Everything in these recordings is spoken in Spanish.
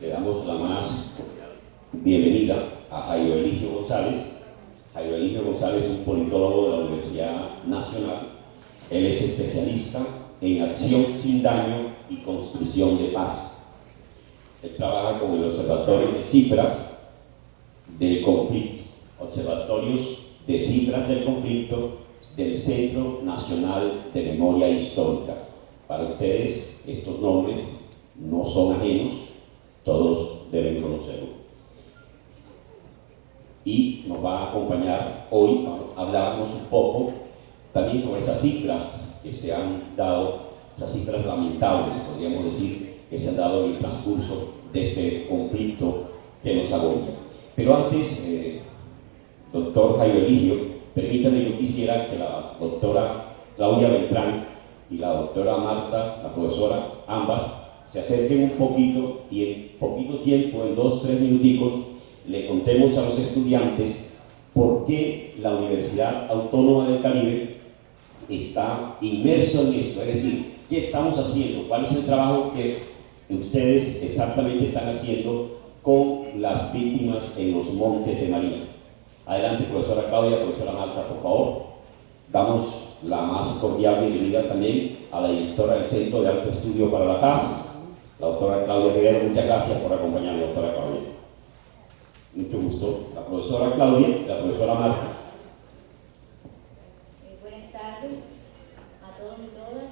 le damos la más bienvenida a Jairo Eligio González. Jairo Eligio González es un politólogo de la Universidad Nacional. Él es especialista en acción sin daño y construcción de paz. Él trabaja con el Observatorio de Cifras del Conflicto, Observatorios de Cifras del Conflicto del Centro Nacional de Memoria Histórica. Para ustedes, estos nombres no son ajenos, todos deben conocerlo. Y nos va a acompañar hoy a hablarnos un poco también sobre esas cifras que se han dado, esas cifras lamentables, podríamos decir, que se han dado en el transcurso de este conflicto que nos agobia. Pero antes, doctor Jairo Eligio, permítame, yo quisiera que la doctora Claudia Beltrán y la doctora Marta, la profesora, ambas, se acerquen un poquito y en poquito tiempo, en 2-3 minuticos, le contemos a los estudiantes por qué la Universidad Autónoma del Caribe está inmerso en esto, es decir, qué estamos haciendo, cuál es el trabajo que ustedes exactamente están haciendo con las víctimas en los Montes de María. Adelante, profesora Claudia, profesora Marta, por favor. Damos la más cordial bienvenida también a la directora del Centro de Alto Estudio para la Paz, la doctora Claudia Rivera. Muchas gracias por acompañarnos, doctora Claudia. Mucho gusto. La profesora Claudia y la profesora Marta. Buenas tardes a todos y todas.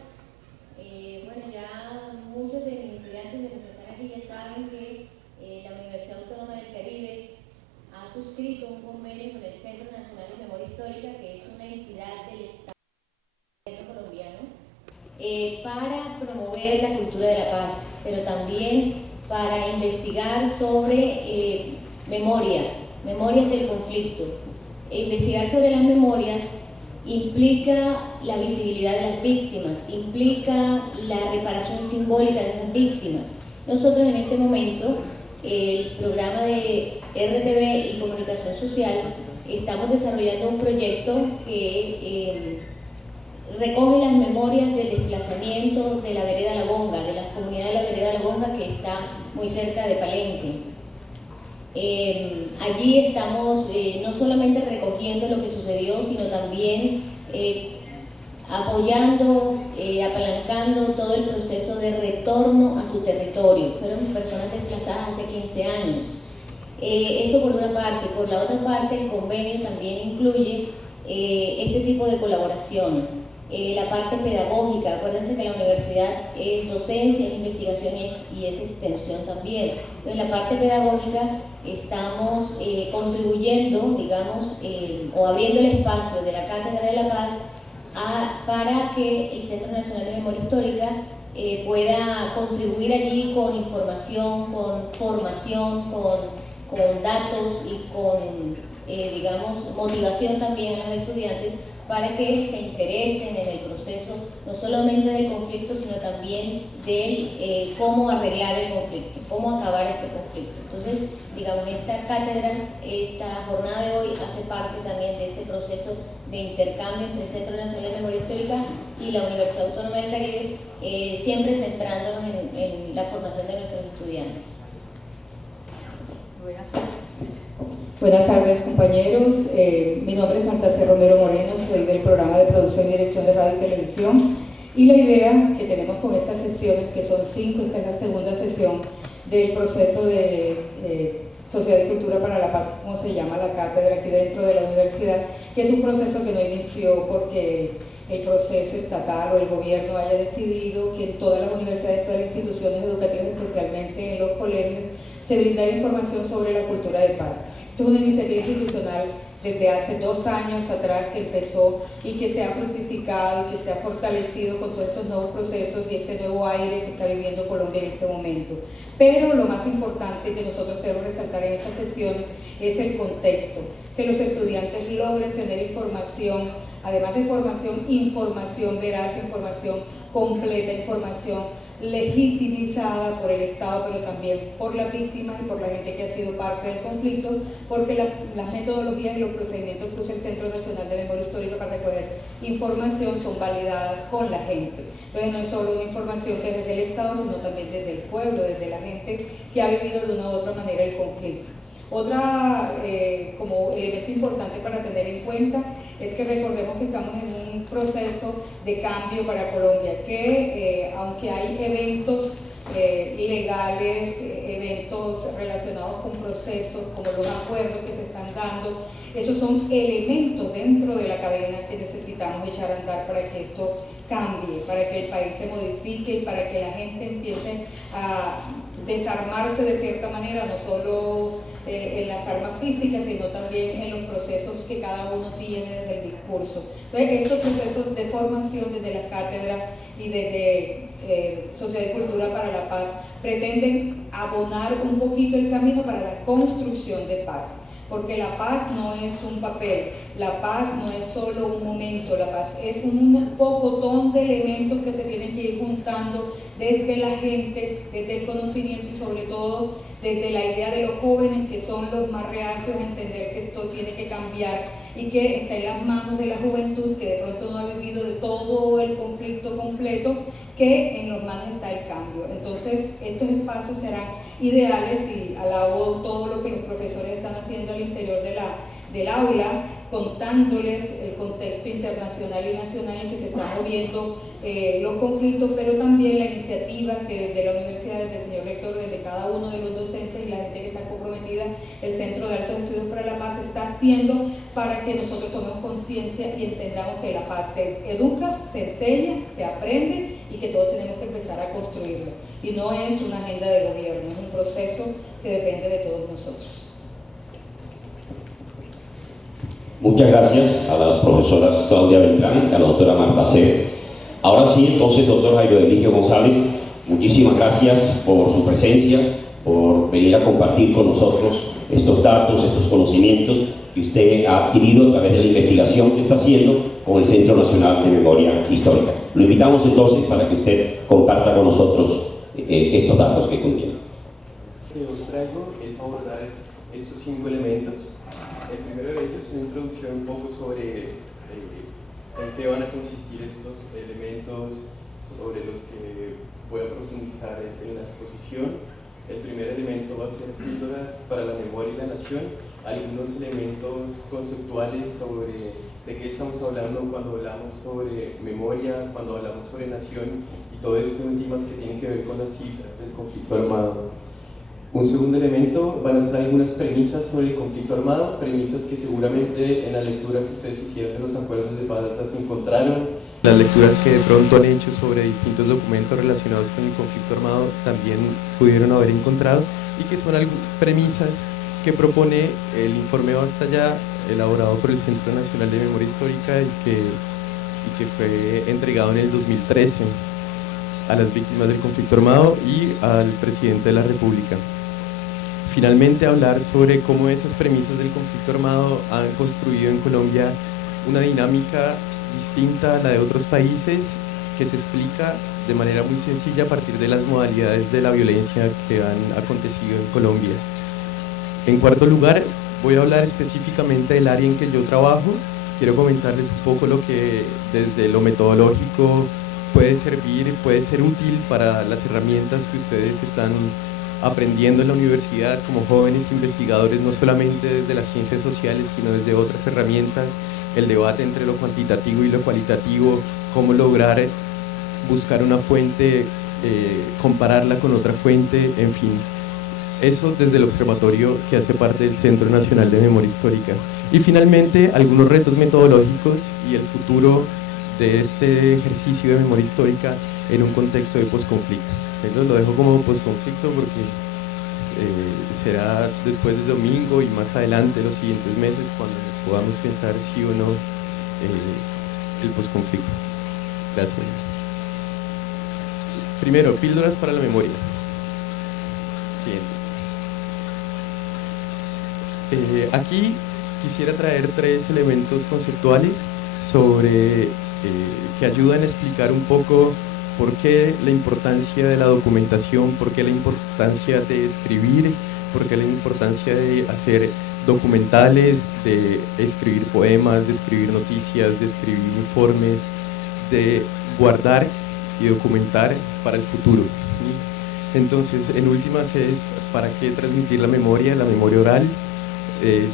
Bueno, ya muchos de mis estudiantes de los que están aquí ya saben que la Universidad Autónoma del Caribe ha suscrito un convenio con el Centro Nacional de Memoria Histórica, que es una entidad del Estado colombiano, para promover la cultura de la paz, pero también para investigar sobre memorias del conflicto. Investigar sobre las memorias implica la visibilidad de las víctimas, implica la reparación simbólica de esas víctimas. Nosotros en este momento, el programa de RTV y Comunicación Social, estamos desarrollando un proyecto que recoge las memorias del desplazamiento de la vereda La Bonga, de la comunidad de la vereda La Bonga, que está muy cerca de Palenque. Allí estamos no solamente recogiendo lo que sucedió, sino también apoyando, apalancando todo el proceso de retorno a su territorio. Fueron personas desplazadas hace 15 años. Eso por una parte. Por la otra parte, el convenio también incluye este tipo de colaboración. La parte pedagógica, acuérdense que la universidad es docencia, es investigación y es extensión también. En la parte pedagógica estamos contribuyendo, digamos, o abriendo el espacio de la Cátedra de la Paz para que el Centro Nacional de Memoria Histórica pueda contribuir allí con información, con formación, con datos y con, digamos, motivación también a los estudiantes, para que se interesen en el proceso, no solamente del conflicto, sino también de cómo arreglar el conflicto, cómo acabar este conflicto. Entonces, digamos, esta cátedra, esta jornada de hoy hace parte también de ese proceso de intercambio entre el Centro Nacional de Memoria Histórica y la Universidad Autónoma del Caribe, siempre centrándonos en la formación de nuestros estudiantes. Buenas tardes, compañeros. Mi nombre es Marta C. Romero Moreno, soy del programa de producción y dirección de radio y televisión, y la idea que tenemos con estas sesiones, que son 5, esta es la segunda sesión del proceso de Sociedad y Cultura para la Paz, como se llama la cátedra aquí dentro de la universidad, que es un proceso que no inició porque el proceso estatal o el gobierno haya decidido que en todas las universidades, todas las instituciones educativas, especialmente en los colegios, se brindara información sobre la cultura de paz. Esto es una iniciativa institucional desde hace 2 años atrás que empezó y que se ha fructificado y que se ha fortalecido con todos estos nuevos procesos y este nuevo aire que está viviendo Colombia en este momento. Pero lo más importante que nosotros queremos resaltar en estas sesiones es el contexto, que los estudiantes logren tener información, además de información veraz, información completa, información legitimizada por el Estado, pero también por las víctimas y por la gente que ha sido parte del conflicto, porque las metodologías y los procedimientos que usa el Centro Nacional de Memoria Histórica para recoger información son validadas con la gente. Entonces no es solo una información que es desde el Estado, sino también desde el pueblo, desde la gente que ha vivido de una u otra manera el conflicto. Otra como elemento importante para tener en cuenta es que recordemos que estamos en un proceso de cambio para Colombia, que aunque hay eventos legales, eventos relacionados con procesos, como los acuerdos que se están dando, esos son elementos dentro de la cadena que necesitamos echar a andar para que esto cambie, para que el país se modifique y para que la gente empiece a desarmarse de cierta manera, no solo en las armas físicas, sino también en los procesos que cada uno tiene desde el discurso. Entonces, estos procesos de formación desde las cátedras y desde Sociedad y Cultura para la Paz pretenden abonar un poquito el camino para la construcción de paz. Porque la paz no es un papel, la paz no es solo un momento, la paz es un pocotón de elementos que se tienen que ir juntando desde la gente, desde el conocimiento y sobre todo desde la idea de los jóvenes, que son los más reacios a entender que esto tiene que cambiar y que está en las manos de la juventud, que de pronto no ha vivido de todo el conflicto completo, que en los manos está el cambio. Entonces estos espacios serán ideales y alabo todo lo que los profesores están haciendo al interior del aula, contándoles el contexto internacional y nacional en que se están moviendo los conflictos, pero también la iniciativa que desde la universidad, desde el señor rector, desde cada uno de los docentes y la gente que está comprometida, el Centro de Altos Estudios para la Paz está haciendo para que nosotros tomemos conciencia y entendamos que la paz se educa, se enseña, se aprende y que todos tenemos que empezar a construirlo. Y no es una agenda de gobierno, es un proceso que depende de todos nosotros. Muchas gracias a las profesoras Claudia Beltrán y a la doctora Marta C. Ahora sí, entonces, doctor Jairo Eligio González, muchísimas gracias por su presencia, por venir a compartir con nosotros estos datos, estos conocimientos que usted ha adquirido a través de la investigación que está haciendo con el Centro Nacional de Memoria Histórica. Lo invitamos entonces para que usted comparta con nosotros estos datos que contiene. Lo que hoy traigo es abordar estos 5 elementos. El primero de ellos es una introducción un poco sobre en qué van a consistir estos elementos sobre los que voy a profundizar en la exposición. El primer elemento va a ser píldoras para la memoria y la nación, algunos elementos conceptuales sobre de qué estamos hablando cuando hablamos sobre memoria, cuando hablamos sobre nación, y todo esto en últimas que tiene que ver con las cifras del conflicto armado. Un segundo elemento van a ser algunas premisas sobre el conflicto armado, premisas que seguramente en la lectura que ustedes hicieron de los acuerdos de paz las encontraron. Las lecturas que de pronto han hecho sobre distintos documentos relacionados con el conflicto armado también pudieron haber encontrado, y que son premisas que propone el informe Basta Ya, elaborado por el Centro Nacional de Memoria Histórica y que fue entregado en el 2013 a las víctimas del conflicto armado y al presidente de la República. Finalmente, hablar sobre cómo esas premisas del conflicto armado han construido en Colombia una dinámica distinta a la de otros países, que se explica de manera muy sencilla a partir de las modalidades de la violencia que han acontecido en Colombia. En cuarto lugar, voy a hablar específicamente del área en que yo trabajo. Quiero comentarles un poco lo que desde lo metodológico puede servir, puede ser útil para las herramientas que ustedes están aprendiendo en la universidad como jóvenes investigadores, no solamente desde las ciencias sociales, sino desde otras herramientas, el debate entre lo cuantitativo y lo cualitativo, cómo lograr buscar una fuente, compararla con otra fuente, en fin. Eso desde el observatorio que hace parte del Centro Nacional de Memoria Histórica. Y finalmente, algunos retos metodológicos y el futuro de este ejercicio de memoria histórica en un contexto de posconflicto. Entonces lo dejo como posconflicto porque será después del domingo y más adelante, los siguientes meses, cuando nos podamos pensar sí o no el posconflicto. Gracias. Primero, píldoras para la memoria. Siguiente. Aquí quisiera traer 3 elementos conceptuales sobre que ayudan a explicar un poco ¿Por qué la importancia de la documentación? ¿Por qué la importancia de escribir? ¿Por qué la importancia de hacer documentales, de escribir poemas, de escribir noticias, de escribir informes, de guardar y documentar para el futuro? Entonces, en últimas es para qué transmitir la memoria oral.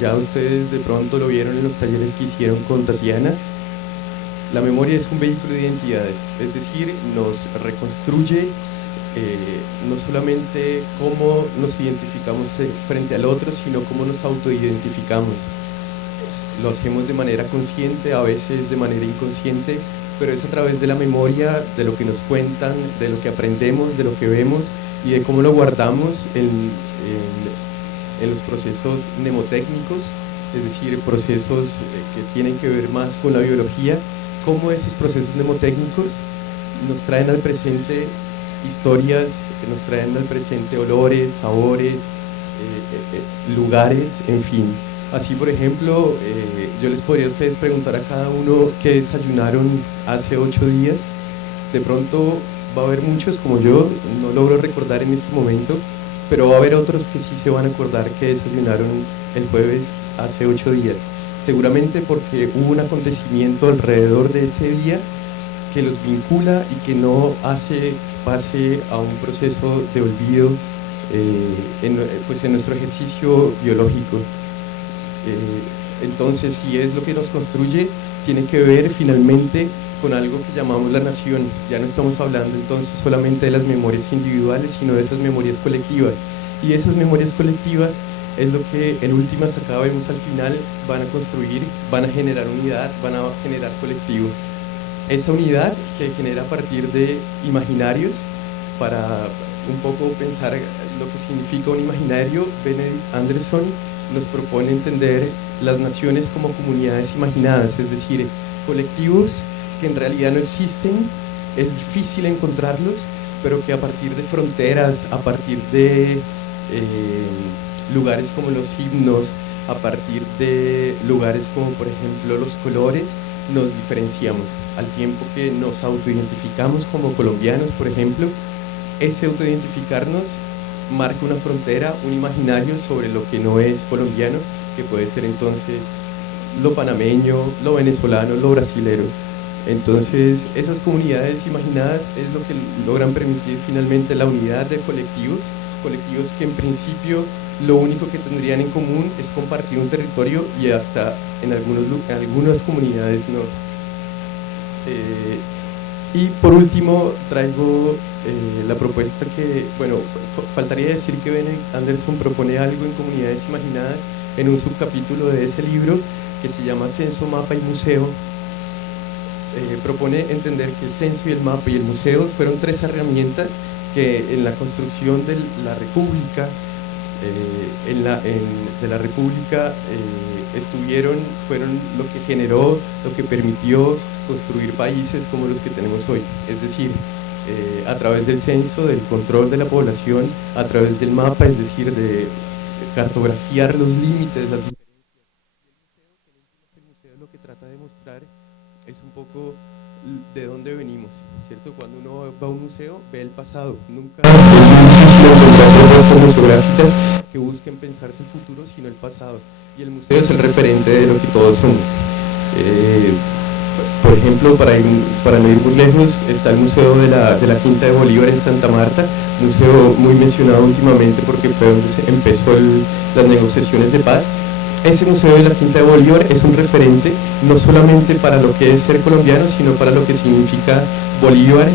Ya ustedes de pronto lo vieron en los talleres que hicieron con Tatiana. La memoria es un vehículo de identidades, es decir, nos reconstruye no solamente cómo nos identificamos frente al otro, sino cómo nos autoidentificamos. Lo hacemos de manera consciente, a veces de manera inconsciente, pero es a través de la memoria, de lo que nos cuentan, de lo que aprendemos, de lo que vemos y de cómo lo guardamos en los procesos mnemotécnicos, es decir, procesos que tienen que ver más con la biología, cómo esos procesos mnemotécnicos nos traen al presente historias, nos traen al presente olores, sabores, lugares, en fin. Así, por ejemplo, yo les podría a ustedes preguntar a cada uno qué desayunaron hace 8 días. De pronto va a haber muchos como yo, no logro recordar en este momento, pero va a haber otros que sí se van a acordar que desayunaron el jueves hace 8 días. Seguramente porque hubo un acontecimiento alrededor de ese día que los vincula y que no hace que pase a un proceso de olvido en nuestro ejercicio biológico. Entonces, si es lo que nos construye, tiene que ver finalmente con algo que llamamos la nación. Ya no estamos hablando entonces solamente de las memorias individuales, sino de esas memorias colectivas. Y esas memorias colectivas es lo que en últimas, acá vemos al final, van a construir, van a generar unidad, van a generar colectivo. Esa unidad se genera a partir de imaginarios. Para un poco pensar lo que significa un imaginario, Benedict Anderson nos propone entender las naciones como comunidades imaginadas, es decir, colectivos que en realidad no existen, es difícil encontrarlos, pero que a partir de fronteras, a partir de lugares como los himnos, a partir de lugares como por ejemplo los colores, nos diferenciamos, al tiempo que nos autoidentificamos como colombianos, por ejemplo. Ese autoidentificarnos marca una frontera, un imaginario sobre lo que no es colombiano, que puede ser entonces lo panameño, lo venezolano, lo brasilero. Entonces, esas comunidades imaginadas es lo que logran permitir finalmente la unidad de colectivos que en principio lo único que tendrían en común es compartir un territorio y hasta en algunas comunidades no. Y por último traigo la propuesta que, bueno, faltaría decir que Benedict Anderson propone algo en comunidades imaginadas en un subcapítulo de ese libro que se llama Censo, Mapa y Museo. Propone entender que el censo y el mapa y el museo fueron 3 herramientas que en la construcción de la República, fueron lo que generó, lo que permitió construir países como los que tenemos hoy. Es decir, a través del censo, del control de la población, a través del mapa, es decir, de cartografiar los límites, las diferencias. Y el museo lo que trata de mostrar es un poco de dónde venimos, ¿cierto? Cuando uno va a un museo, ve el pasado. Nunca es difícil encontrar propuestas museográficas que busquen pensarse el futuro, sino el pasado. Y el museo es el referente de lo que todos somos. Por ejemplo, para no ir muy lejos, está el Museo de la Quinta de Bolívar en Santa Marta, museo muy mencionado últimamente porque fue donde se empezó las negociaciones de paz. Ese Museo de la Quinta de Bolívar es un referente no solamente para lo que es ser colombiano, sino para lo que significa Bolívar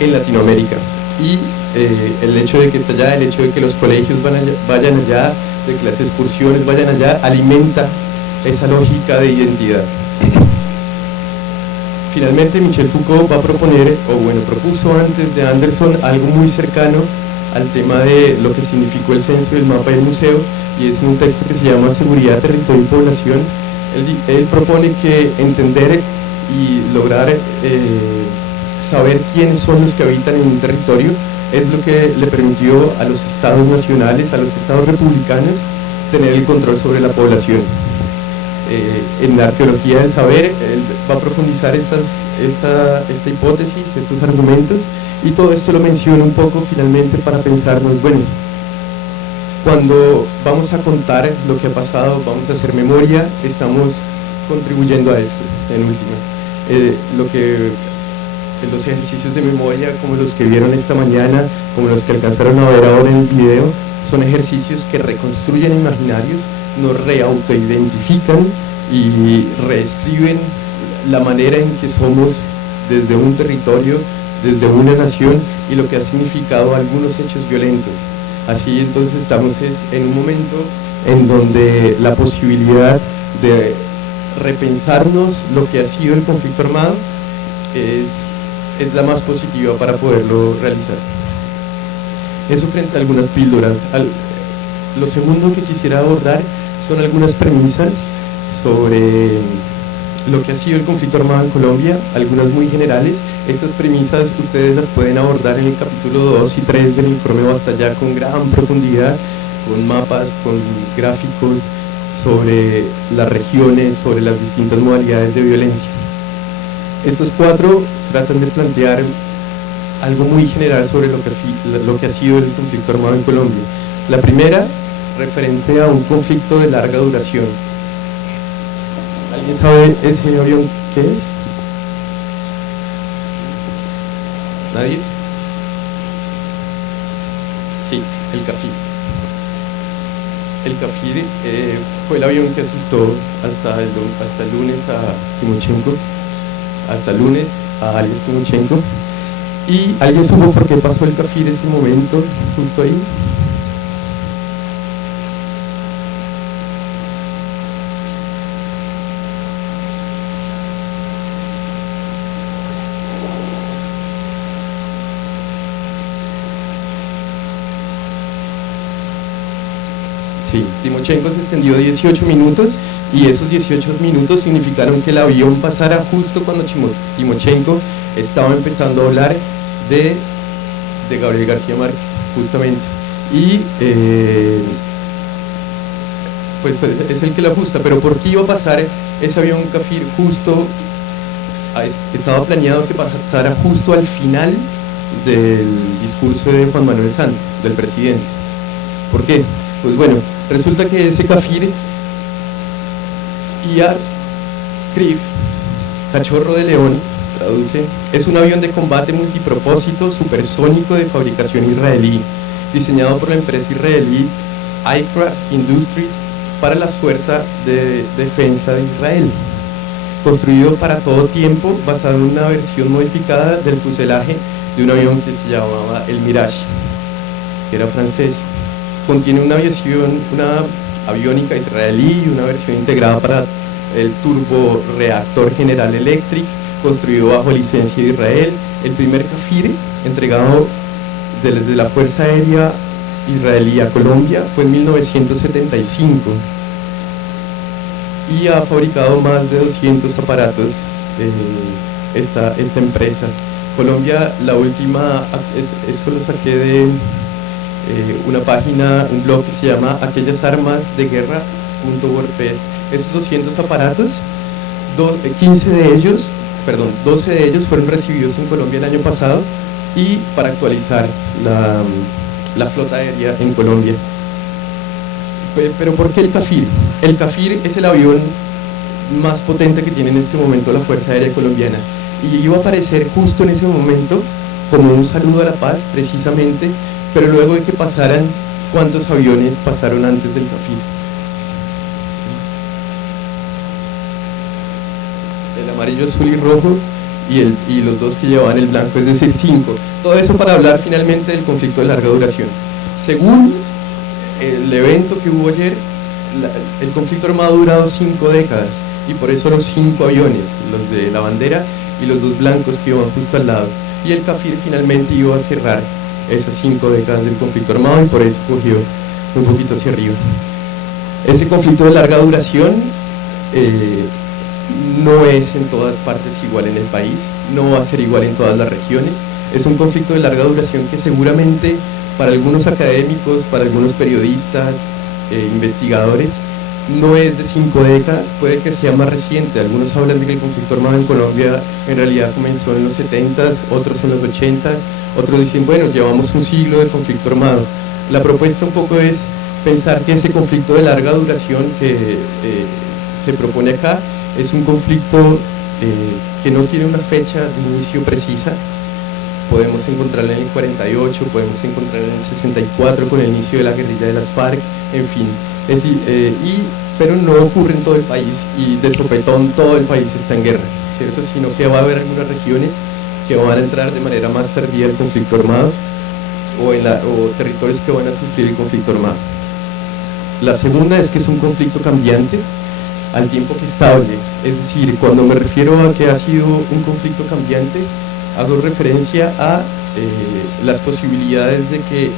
en Latinoamérica. Y el hecho de que esté allá, el hecho de que los colegios vayan allá, de que las excursiones vayan allá, alimenta esa lógica de identidad. Finalmente, Michel Foucault va a proponer, propuso antes de Anderson algo muy cercano al tema de lo que significó el censo, el mapa y el museo, y es en un texto que se llama Seguridad, Territorio y Población. Él propone que entender y lograr saber quiénes son los que habitan en un territorio es lo que le permitió a los estados nacionales, a los estados republicanos, tener el control sobre la población. en la arqueología del saber. Él va a profundizar esta hipótesis, estos argumentos, y todo esto lo menciono un poco finalmente para pensarnos, bueno, cuando vamos a contar lo que ha pasado, vamos a hacer memoria, estamos contribuyendo a esto, en última. Los ejercicios de memoria, como los que vieron esta mañana, como los que alcanzaron a ver ahora en el video, son ejercicios que reconstruyen imaginarios, nos reautoidentifican y reescriben la manera en que somos desde un territorio, desde una nación, y lo que ha significado algunos hechos violentos. Así entonces estamos en un momento en donde la posibilidad de repensarnos lo que ha sido el conflicto armado es la más positiva para poderlo realizar. Eso frente a algunas píldoras. Lo segundo que quisiera abordar son algunas premisas sobre lo que ha sido el conflicto armado en Colombia, algunas muy generales. Estas premisas ustedes las pueden abordar en el capítulo 2 y 3 del informe Basta Ya con gran profundidad, con mapas, con gráficos sobre las regiones, sobre las distintas modalidades de violencia. Estas 4 tratan de plantear algo muy general sobre lo que ha sido el conflicto armado en Colombia. La primera, referente a un conflicto de larga duración. ¿Alguien sabe ese avión qué es? ¿Nadie? Sí, el Cafir. El Cafir fue el avión que asustó hasta el lunes a Timochenko, hasta el lunes a alias Timochenko. ¿Y alguien supo por qué pasó el Cafir ese momento, justo ahí? Sí, Timochenko se extendió 18 minutos y esos 18 minutos significaron que el avión pasara justo cuando Timochenko estaba empezando a hablar de Gabriel García Márquez, justamente. Y pues es el que lo ajusta, pero ¿por qué iba a pasar ese avión Cafir justo? Estaba planeado que pasara justo al final del discurso de Juan Manuel Santos, del presidente. ¿Por qué? Pues bueno, resulta que ese Cafir, IAR CRIF, Cachorro de León, traduce, es un avión de combate multipropósito supersónico de fabricación israelí, diseñado por la empresa israelí Aircraft Industries para la Fuerza de Defensa de Israel, construido para todo tiempo, basado en una versión modificada del fuselaje de un avión que se llamaba el Mirage, que era francés. Contiene una aviónica israelí y una versión integrada para el turboreactor General Electric, construido bajo licencia de Israel. El primer Cafir entregado desde la Fuerza Aérea Israelí a Colombia fue en 1975 y ha fabricado más de 200 aparatos esta empresa. Colombia, la última, eso lo saqué de una página, un blog que se llama aquellasarmasdeguerra.wordpress. Estos 200 aparatos, 12 de ellos fueron recibidos en Colombia el año pasado, y para actualizar la flota aérea en Colombia. Pero ¿por qué el Cafir? El Cafir es el avión más potente que tiene en este momento la Fuerza Aérea Colombiana, y iba a aparecer justo en ese momento como un saludo a la paz, precisamente, pero luego de que pasaran, ¿cuántos aviones pasaron antes del Cafir? El amarillo, azul y rojo, y los dos que llevaban el blanco, es decir, 5. Todo eso para hablar finalmente del conflicto de larga duración. Según el evento que hubo ayer, el conflicto armado ha durado 5 décadas, y por eso los 5 aviones, los de la bandera y los 2 blancos que iban justo al lado, y el Cafir finalmente iba a cerrar esas 5 décadas del conflicto armado, y por eso cogió un poquito hacia arriba. Ese conflicto de larga duración no es en todas partes igual en el país, no va a ser igual en todas las regiones. Es un conflicto de larga duración que seguramente para algunos académicos, para algunos periodistas, investigadores, no es de 5 décadas, puede que sea más reciente. Algunos hablan de que el conflicto armado en Colombia en realidad comenzó en los 70s, otros en los 80s, otros dicen, bueno, llevamos un siglo de conflicto armado. La propuesta un poco es pensar que ese conflicto de larga duración que se propone acá es un conflicto que no tiene una fecha de inicio precisa. Podemos encontrarla en el 48, podemos encontrarla en el 64 con el inicio de la guerrilla de las FARC, en fin. Pero no ocurre en todo el país y de sopetón todo el país está en guerra, ¿cierto? Sino que va a haber algunas regiones que van a entrar de manera más tardía el conflicto armado o territorios que van a sufrir el conflicto armado. La segunda es que es un conflicto cambiante al tiempo que estable, es decir, cuando me refiero a que ha sido un conflicto cambiante, hago referencia a las posibilidades de que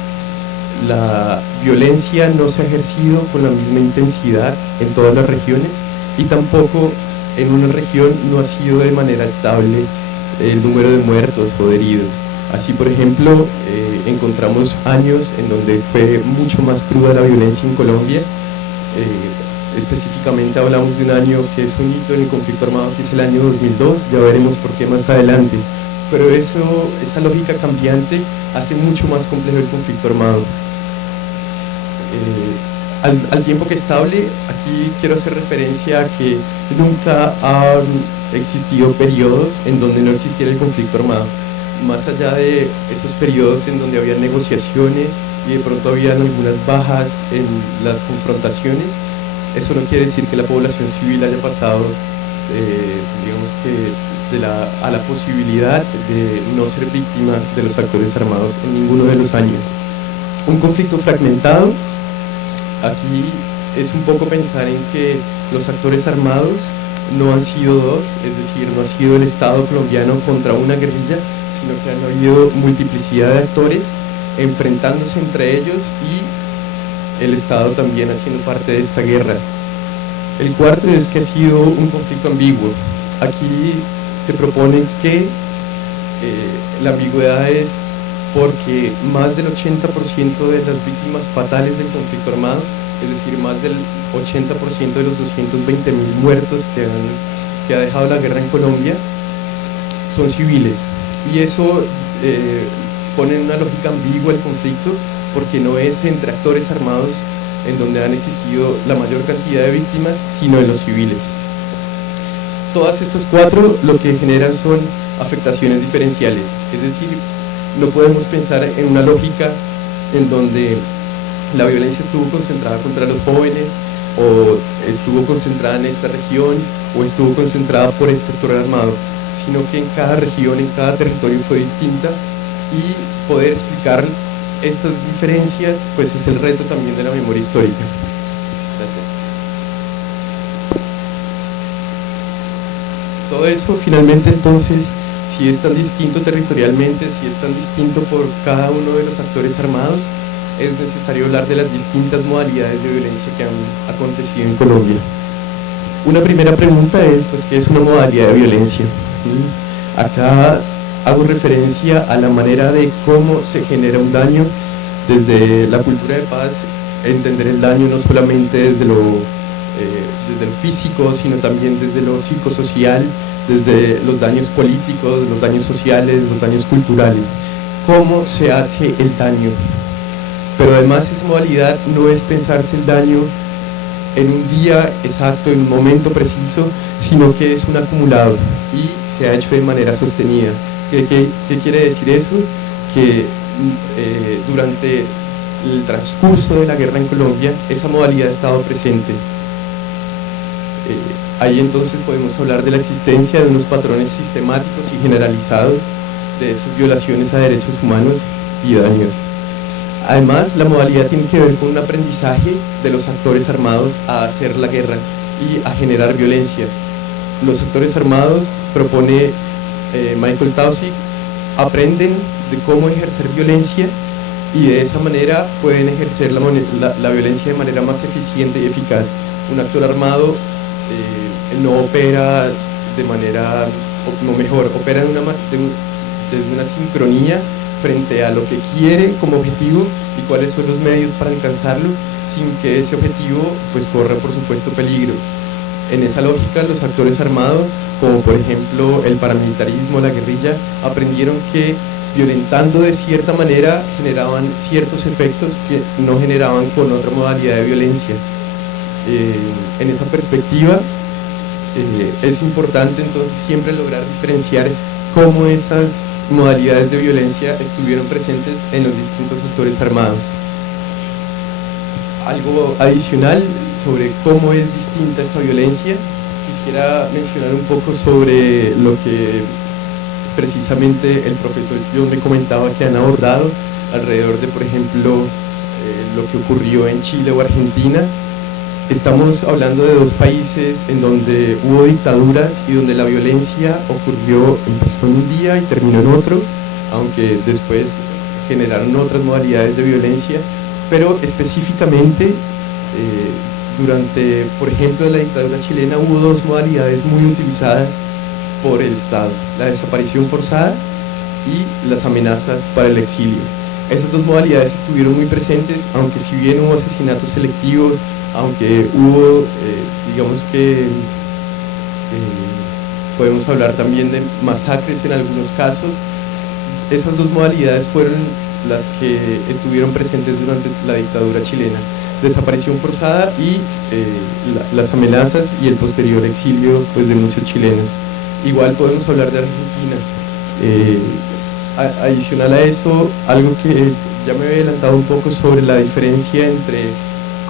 la violencia no se ha ejercido con la misma intensidad en todas las regiones y tampoco en una región no ha sido de manera estable el número de muertos o de heridos. Así, por ejemplo, encontramos años en donde fue mucho más cruda la violencia en Colombia. Específicamente hablamos de un año que es un hito en el conflicto armado, que es el año 2002, ya veremos por qué más adelante. Pero esa lógica cambiante hace mucho más complejo el conflicto armado. Al tiempo que estable, aquí quiero hacer referencia a que nunca han existido periodos en donde no existiera el conflicto armado. Más allá de esos periodos en donde había negociaciones y de pronto habían algunas bajas en las confrontaciones, eso no quiere decir que la población civil haya pasado, digamos que, a la posibilidad de no ser víctima de los actores armados en ninguno de los años. Un conflicto fragmentado, aquí es un poco pensar en que los actores armados no han sido dos, es decir, no ha sido el Estado colombiano contra una guerrilla, sino que han habido multiplicidad de actores enfrentándose entre ellos y el Estado también haciendo parte de esta guerra. El cuarto es que ha sido un conflicto ambiguo. Aquí se propone que la ambigüedad es porque más del 80% de las víctimas fatales del conflicto armado, es decir, más del 80% de los 220.000 muertos que ha dejado la guerra en Colombia, son civiles. Y eso pone en una lógica ambigua el conflicto, porque no es entre actores armados en donde han existido la mayor cantidad de víctimas, sino en los civiles. Todas estas cuatro lo que generan son afectaciones diferenciales, es decir, no podemos pensar en una lógica en donde la violencia estuvo concentrada contra los jóvenes, o estuvo concentrada en esta región, o estuvo concentrada por este actor armado, sino que en cada región, en cada territorio fue distinta, y poder explicar estas diferencias pues es el reto también de la memoria histórica. Gracias. Todo eso finalmente entonces, si es tan distinto territorialmente, si es tan distinto por cada uno de los actores armados, es necesario hablar de las distintas modalidades de violencia que han acontecido en Colombia. Una primera pregunta es, pues, ¿qué es una modalidad de violencia? Acá hago referencia a la manera de cómo se genera un daño desde la cultura de paz, entender el daño no solamente desde lo físico, sino también desde lo psicosocial, desde los daños políticos, los daños sociales, los daños culturales. ¿Cómo se hace el daño? Pero además esa modalidad no es pensarse el daño en un día exacto, en un momento preciso, sino que es un acumulado y se ha hecho de manera sostenida. ¿Qué quiere decir eso? Que durante el transcurso de la guerra en Colombia, esa modalidad ha estado presente. Ahí entonces podemos hablar de la existencia de unos patrones sistemáticos y generalizados de esas violaciones a derechos humanos y daños. Además, la modalidad tiene que ver con un aprendizaje de los actores armados a hacer la guerra y a generar violencia. Los actores armados, propone Michael Taussig, aprenden de cómo ejercer violencia y de esa manera pueden ejercer la violencia de manera más eficiente y eficaz. Un actor armado no opera de manera, no mejor, opera desde una sincronía frente a lo que quiere como objetivo y cuáles son los medios para alcanzarlo sin que ese objetivo pues corra por supuesto peligro. En esa lógica, los actores armados, como por ejemplo el paramilitarismo, la guerrilla, aprendieron que violentando de cierta manera generaban ciertos efectos que no generaban con otra modalidad de violencia. En esa perspectiva es importante entonces siempre lograr diferenciar cómo esas modalidades de violencia estuvieron presentes en los distintos actores armados. Algo adicional sobre cómo es distinta esta violencia, quisiera mencionar un poco sobre lo que precisamente el profesor John me comentaba que han abordado alrededor de, por ejemplo, lo que ocurrió en Chile o Argentina. Estamos hablando de dos países en donde hubo dictaduras y donde la violencia empezó en un día y terminó en otro, aunque después generaron otras modalidades de violencia, pero específicamente durante, por ejemplo, la dictadura chilena hubo dos modalidades muy utilizadas por el Estado: la desaparición forzada y las amenazas para el exilio. Esas dos modalidades estuvieron muy presentes, aunque si bien hubo asesinatos selectivos, aunque hubo, digamos que podemos hablar también de masacres en algunos casos, esas dos modalidades fueron las que estuvieron presentes durante la dictadura chilena: desaparición forzada y las amenazas y el posterior exilio pues, de muchos chilenos. Igual podemos hablar de Argentina. Adicional a eso, algo que ya me había adelantado un poco sobre la diferencia entre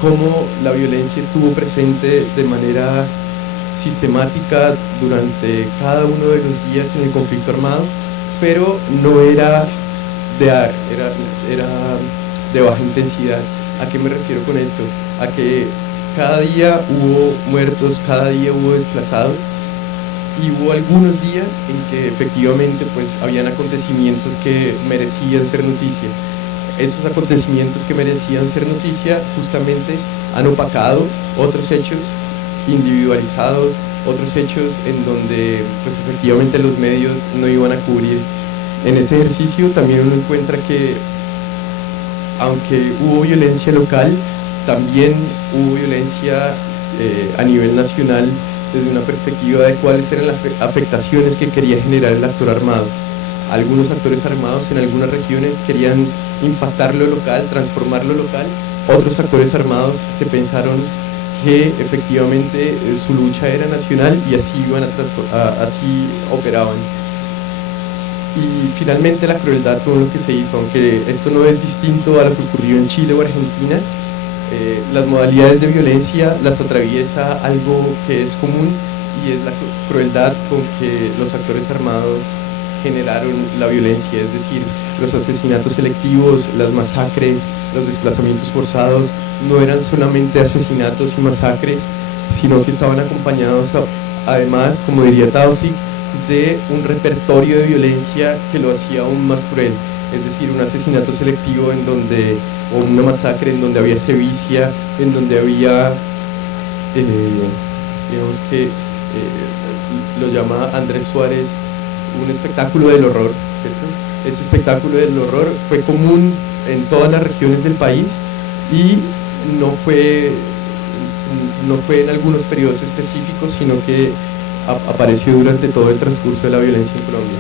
cómo la violencia estuvo presente de manera sistemática durante cada uno de los días en el conflicto armado, pero no era de baja intensidad. ¿A qué me refiero con esto? A que cada día hubo muertos, cada día hubo desplazados, y hubo algunos días en que efectivamente pues habían acontecimientos que merecían ser noticia. Esos acontecimientos que merecían ser noticia justamente han opacado otros hechos individualizados, otros hechos en donde pues efectivamente los medios no iban a cubrir. En ese ejercicio también uno encuentra que aunque hubo violencia local, también hubo violencia a nivel nacional desde una perspectiva de cuáles eran las afectaciones que quería generar el actor armado. Algunos actores armados en algunas regiones querían impactar lo local, transformar lo local. Otros actores armados se pensaron que efectivamente su lucha era nacional y así así operaban. Y finalmente la crueldad con lo que se hizo, aunque esto no es distinto a lo que ocurrió en Chile o Argentina, las modalidades de violencia las atraviesa algo que es común, y es la crueldad con que los actores armados generaron la violencia, es decir, los asesinatos selectivos, las masacres, los desplazamientos forzados no eran solamente asesinatos y masacres, sino que estaban acompañados además, como diría Tausig, de un repertorio de violencia que lo hacía aún más cruel. Es decir, un asesinato selectivo o una masacre en donde había sevicia, en donde había, digamos que lo llama Andrés Suárez, un espectáculo del horror, ¿cierto? Ese espectáculo del horror fue común en todas las regiones del país y no fue en algunos periodos específicos, sino que apareció durante todo el transcurso de la violencia en Colombia.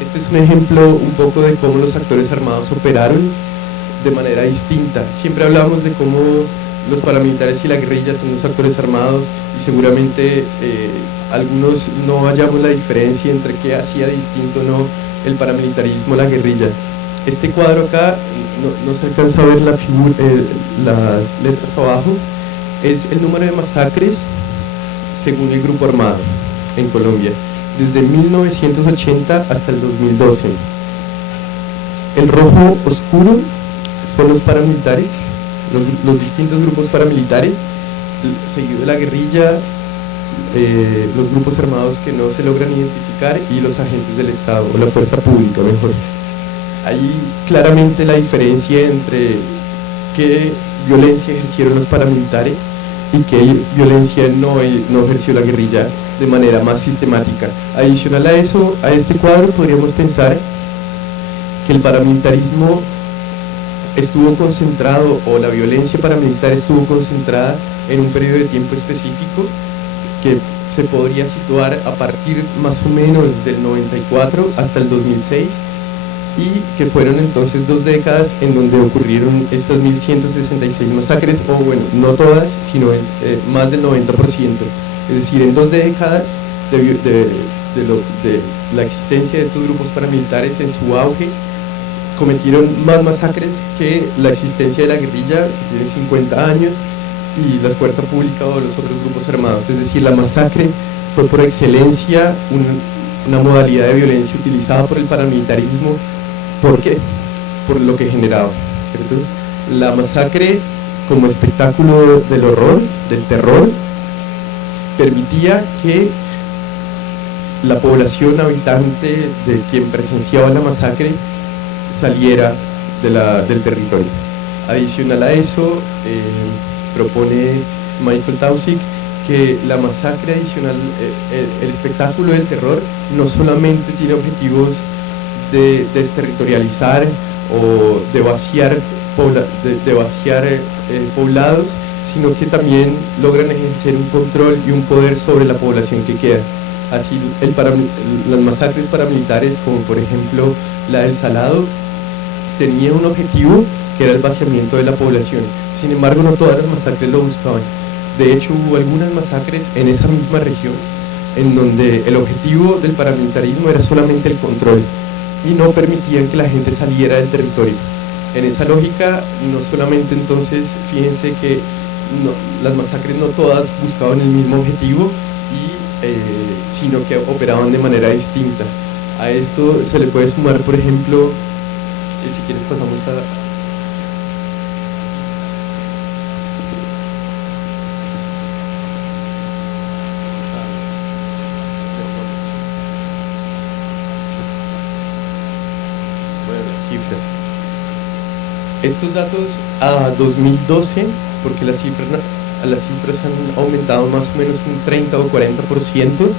Este es un ejemplo un poco de cómo los actores armados operaron de manera distinta. Siempre hablamos de cómo los paramilitares y la guerrilla son los actores armados, y seguramente algunos no hallamos la diferencia entre qué hacía distinto o no el paramilitarismo o la guerrilla. Este cuadro acá, no se alcanza a ver las letras abajo, es el número de masacres según el grupo armado en Colombia, desde 1980 hasta el 2012. El rojo oscuro son los paramilitares, los distintos grupos paramilitares, seguido de la guerrilla, los grupos armados que no se logran identificar y los agentes del Estado, o la fuerza pública mejor. Ahí claramente la diferencia entre qué violencia ejercieron los paramilitares y qué violencia no ejerció la guerrilla de manera más sistemática. Adicional a eso, a este cuadro podríamos pensar que el paramilitarismo estuvo concentrado, o la violencia paramilitar estuvo concentrada en un periodo de tiempo específico que se podría situar a partir más o menos del 94 hasta el 2006, y que fueron entonces 2 décadas en donde ocurrieron estas 1166 masacres, o bueno, no todas, sino más del 90%. Es decir, en 2 décadas de la existencia de estos grupos paramilitares en su auge, cometieron más masacres que la existencia de la guerrilla, que tiene 50 años, y la fuerza pública o los otros grupos armados. Es decir, la masacre fue por excelencia una modalidad de violencia utilizada por el paramilitarismo. ¿Por qué? Por lo que generaba, ¿cierto? La masacre, como espectáculo del horror, del terror, permitía que la población habitante de quien presenciaba la masacre saliera del territorio. Adicional a eso, propone Michael Taussig que la masacre adicional, el espectáculo del terror, no solamente tiene objetivos de desterritorializar o de vaciar poblados, sino que también logran ejercer un control y un poder sobre la población que queda. Así, las masacres paramilitares, como por ejemplo la del Salado, tenía un objetivo que era el vaciamiento de la población. Sin embargo, no todas las masacres lo buscaban. De hecho, hubo algunas masacres en esa misma región en donde el objetivo del paramilitarismo era solamente el control y no permitían que la gente saliera del territorio. En esa lógica, no solamente entonces, fíjense que las masacres no todas buscaban el mismo objetivo, sino que operaban de manera distinta. A esto se le puede sumar, por ejemplo, si quieres pasamos a... cifras. Estos datos a 2012, porque las cifras han aumentado más o menos un 30 o 40%,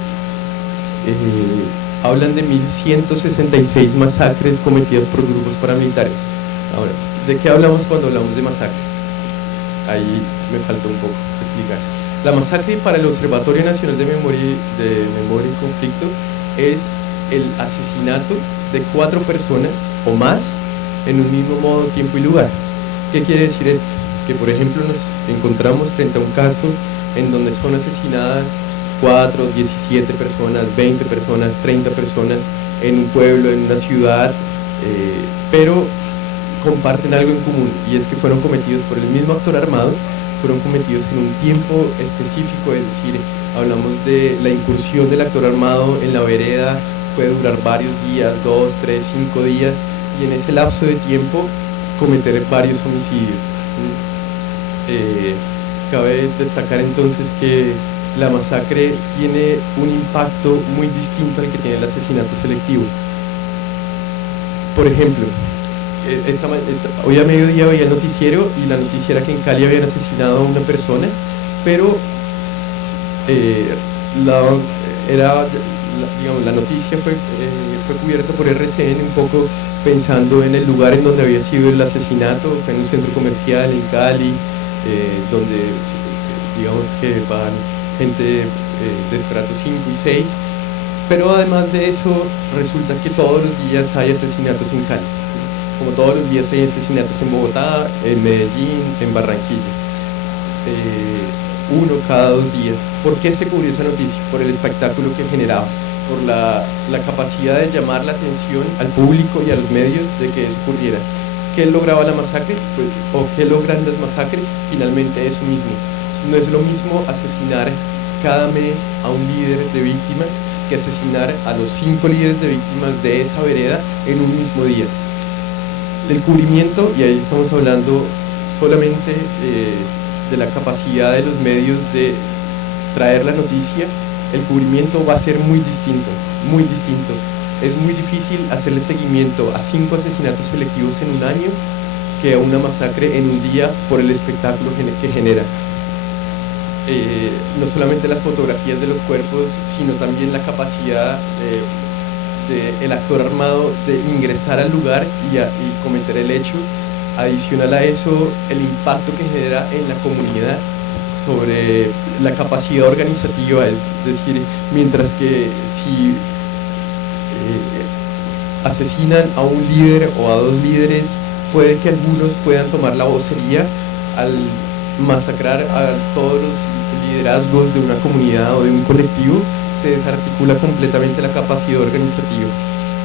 hablan de 1166 masacres cometidas por grupos paramilitares. Ahora, ¿de qué hablamos cuando hablamos de masacre? Ahí me falta un poco explicar. La masacre para el Observatorio Nacional de Memoria y Conflicto es el asesinato de 4 personas o más en un mismo modo, tiempo y lugar. ¿Qué quiere decir esto? Que por ejemplo nos encontramos frente a un caso en donde son asesinadas 4, 17 personas, 20 personas, 30 personas en un pueblo, en una ciudad, pero comparten algo en común, y es que fueron cometidos por el mismo actor armado, fueron cometidos en un tiempo específico. Es decir, hablamos de la incursión del actor armado en la vereda, puede durar varios días, 2, 3, 5 días, y en ese lapso de tiempo cometer varios homicidios. Cabe destacar entonces que la masacre tiene un impacto muy distinto al que tiene el asesinato selectivo. Por ejemplo, hoy a mediodía veía el noticiero, y la noticia era que en Cali habían asesinado a una persona, pero la noticia fue cubierta por RCN, un poco pensando en el lugar en donde había sido el asesinato. Fue en un centro comercial en Cali, donde digamos que van gente de estratos 5 y 6, pero además de eso resulta que todos los días hay asesinatos en Cali, como todos los días hay asesinatos en Bogotá, en Medellín, en Barranquilla, uno cada 2 días. ¿Por qué se cubrió esa noticia? Por el espectáculo que generaba, por la capacidad de llamar la atención al público y a los medios de que eso ocurriera. ¿Qué lograba la masacre? ¿O qué logran las masacres? Finalmente eso mismo. No es lo mismo asesinar cada mes a un líder de víctimas que asesinar a los 5 líderes de víctimas de esa vereda en un mismo día. El cubrimiento, y ahí estamos hablando solamente de la capacidad de los medios de traer la noticia, el cubrimiento va a ser muy distinto, muy distinto. Es muy difícil hacerle seguimiento a 5 asesinatos selectivos en un año que a una masacre en un día por el espectáculo que genera. no solamente las fotografías de los cuerpos, sino también la capacidad del actor armado de ingresar al lugar y cometer el hecho. Adicional a eso, el impacto que genera en la comunidad sobre la capacidad organizativa, es decir, mientras que si asesinan a un líder o a dos líderes, puede que algunos puedan tomar la vocería. Al masacrar a todos los liderazgos de una comunidad o de un colectivo, se desarticula completamente la capacidad organizativa,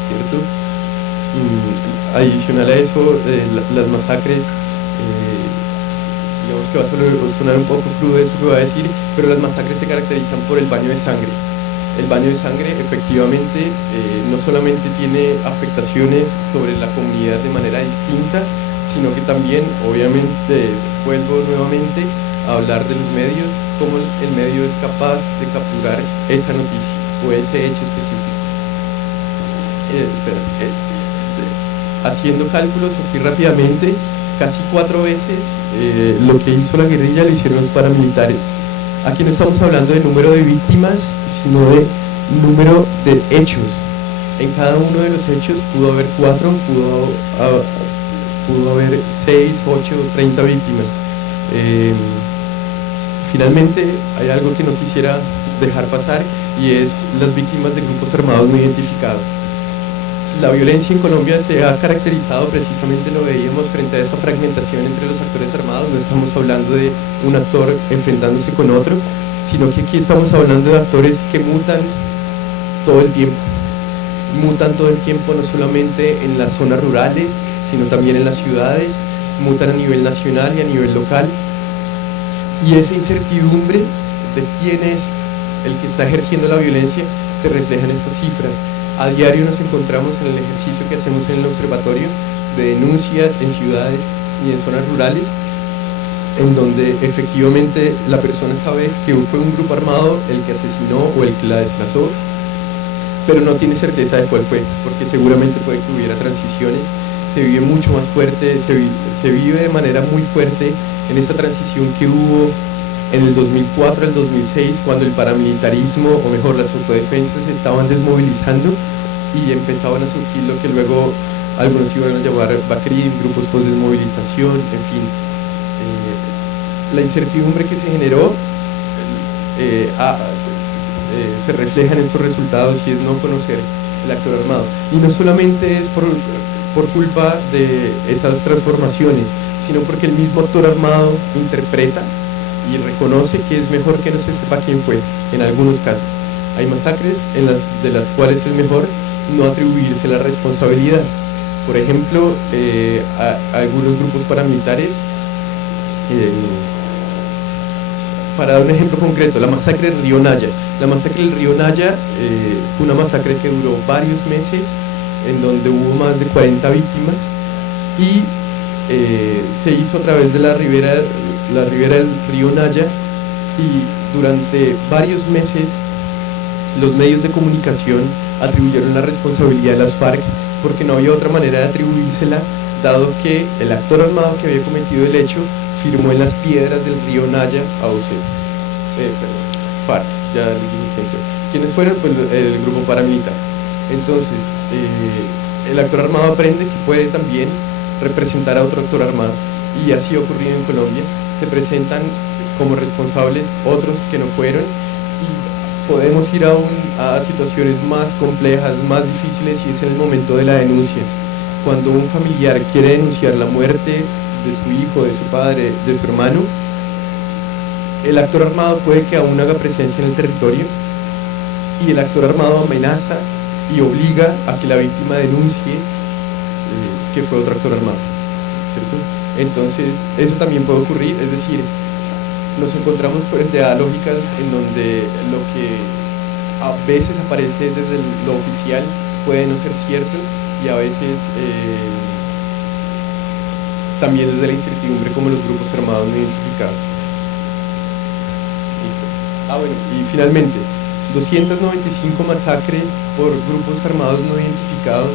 ¿cierto? Adicional a eso, las masacres, digamos que va a sonar un poco crudo eso que voy a decir, pero las masacres se caracterizan por el baño de sangre. El baño de sangre efectivamente no solamente tiene afectaciones sobre la comunidad de manera distinta, sino que también, obviamente, vuelvo nuevamente a hablar de los medios, cómo el medio es capaz de capturar esa noticia o ese hecho específico. Haciendo cálculos así rápidamente, casi 4 veces lo que hizo la guerrilla lo hicieron los paramilitares. Aquí no estamos hablando de número de víctimas, sino de número de hechos. En cada uno de los hechos pudo haber 4, pudo haber 6, 8, 30 víctimas. Finalmente, hay algo que no quisiera dejar pasar, y es las víctimas de grupos armados no identificados. La violencia en Colombia se ha caracterizado, precisamente lo veíamos frente a esta fragmentación entre los actores armados. No estamos hablando de un actor enfrentándose con otro, sino que aquí estamos hablando de actores que mutan todo el tiempo. Mutan todo el tiempo, no solamente en las zonas rurales, sino también en las ciudades, mutan a nivel nacional y a nivel local. Y esa incertidumbre de quién es el que está ejerciendo la violencia se refleja en estas cifras. A diario nos encontramos en el ejercicio que hacemos en el observatorio de denuncias en ciudades y en zonas rurales, en donde efectivamente la persona sabe que fue un grupo armado el que asesinó o el que la desplazó, pero no tiene certeza de cuál fue, porque seguramente puede que hubiera transiciones. Se vive mucho más fuerte, se vive de manera muy fuerte en esa transición que hubo en el 2004 al 2006, cuando el paramilitarismo, o mejor, las autodefensas, se estaban desmovilizando y empezaban a surgir lo que luego algunos iban a llamar BACRIM, grupos post-desmovilización, en fin. La incertidumbre que se generó se refleja en estos resultados, y es no conocer el actor armado. Y no solamente es por culpa de esas transformaciones, sino porque el mismo actor armado interpreta y reconoce que es mejor que no se sepa quién fue, en algunos casos. Hay masacres de las cuales es mejor no atribuirse la responsabilidad. Por ejemplo, a algunos grupos paramilitares, para dar un ejemplo concreto, la masacre del río Naya. La masacre del río Naya fue una masacre que duró varios meses, en donde hubo más de 40 víctimas, y se hizo a través de la ribera del río Naya, y durante varios meses los medios de comunicación atribuyeron la responsabilidad de las FARC, porque no había otra manera de atribuírsela, dado que el actor armado que había cometido el hecho firmó en las piedras del río Naya FARC, ya les digo quién fue. ¿Quiénes fueron? Pues el grupo paramilitar. Entonces, el actor armado aprende que puede también representar a otro actor armado, y así ha ocurrido en Colombia. Se presentan como responsables otros que no fueron, y podemos ir a situaciones más complejas, más difíciles, y es en el momento de la denuncia. Cuando un familiar quiere denunciar la muerte de su hijo, de su padre, de su hermano, el actor armado puede que aún haga presencia en el territorio, y el actor armado amenaza y obliga a que la víctima denuncie que fue otro actor armado, ¿cierto? Entonces, eso también puede ocurrir, es decir, nos encontramos frente a lógicas en donde lo que a veces aparece desde lo oficial puede no ser cierto, y a veces también desde la incertidumbre, como los grupos armados no identificados. Listo. Bueno, y finalmente, 295 masacres por grupos armados no identificados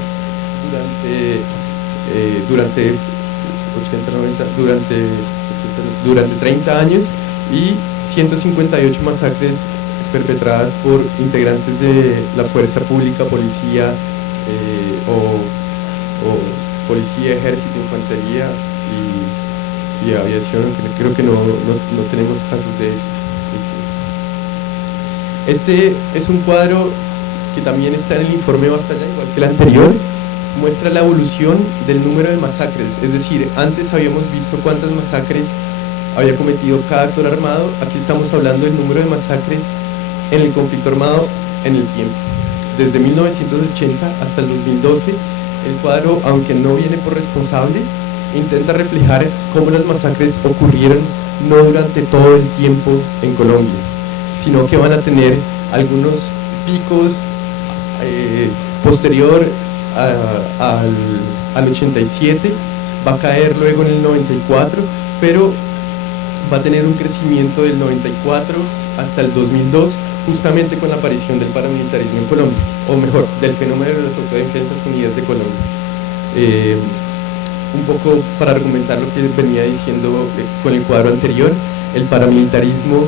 durante 30 años, y 158 masacres perpetradas por integrantes de la fuerza pública, policía o policía, ejército, infantería y aviación, aunque creo que no tenemos casos de esos. Este es un cuadro que también está en el informe Bastalla, igual que el anterior, muestra la evolución del número de masacres, es decir, antes habíamos visto cuántas masacres había cometido cada actor armado, aquí estamos hablando del número de masacres en el conflicto armado en el tiempo. Desde 1980 hasta el 2012, el cuadro, aunque no viene por responsables, intenta reflejar cómo las masacres ocurrieron no durante todo el tiempo en Colombia, sino que van a tener algunos picos posterior al 87, va a caer luego en el 94, pero va a tener un crecimiento del 94 hasta el 2002, justamente con la aparición del paramilitarismo en Colombia, o mejor, del fenómeno de las Autodefensas Unidas de Colombia. Un poco para argumentar lo que venía diciendo con el cuadro anterior, el paramilitarismo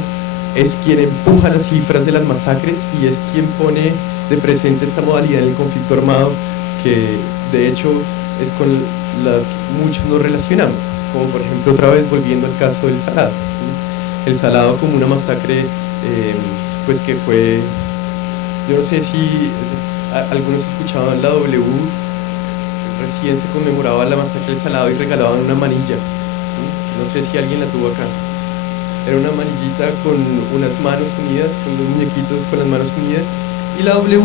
es quien empuja las cifras de las masacres y es quien pone de presente esta modalidad en el conflicto armado, que de hecho es con las que muchos nos relacionamos, como por ejemplo, otra vez volviendo al caso del Salado. El Salado como una masacre pues que fue, yo no sé si algunos escuchaban la W, recién se conmemoraba la masacre del Salado y regalaban una manilla, no sé si alguien la tuvo acá. Era una manillita con unas manos unidas, con dos muñequitos con las manos unidas, y la W,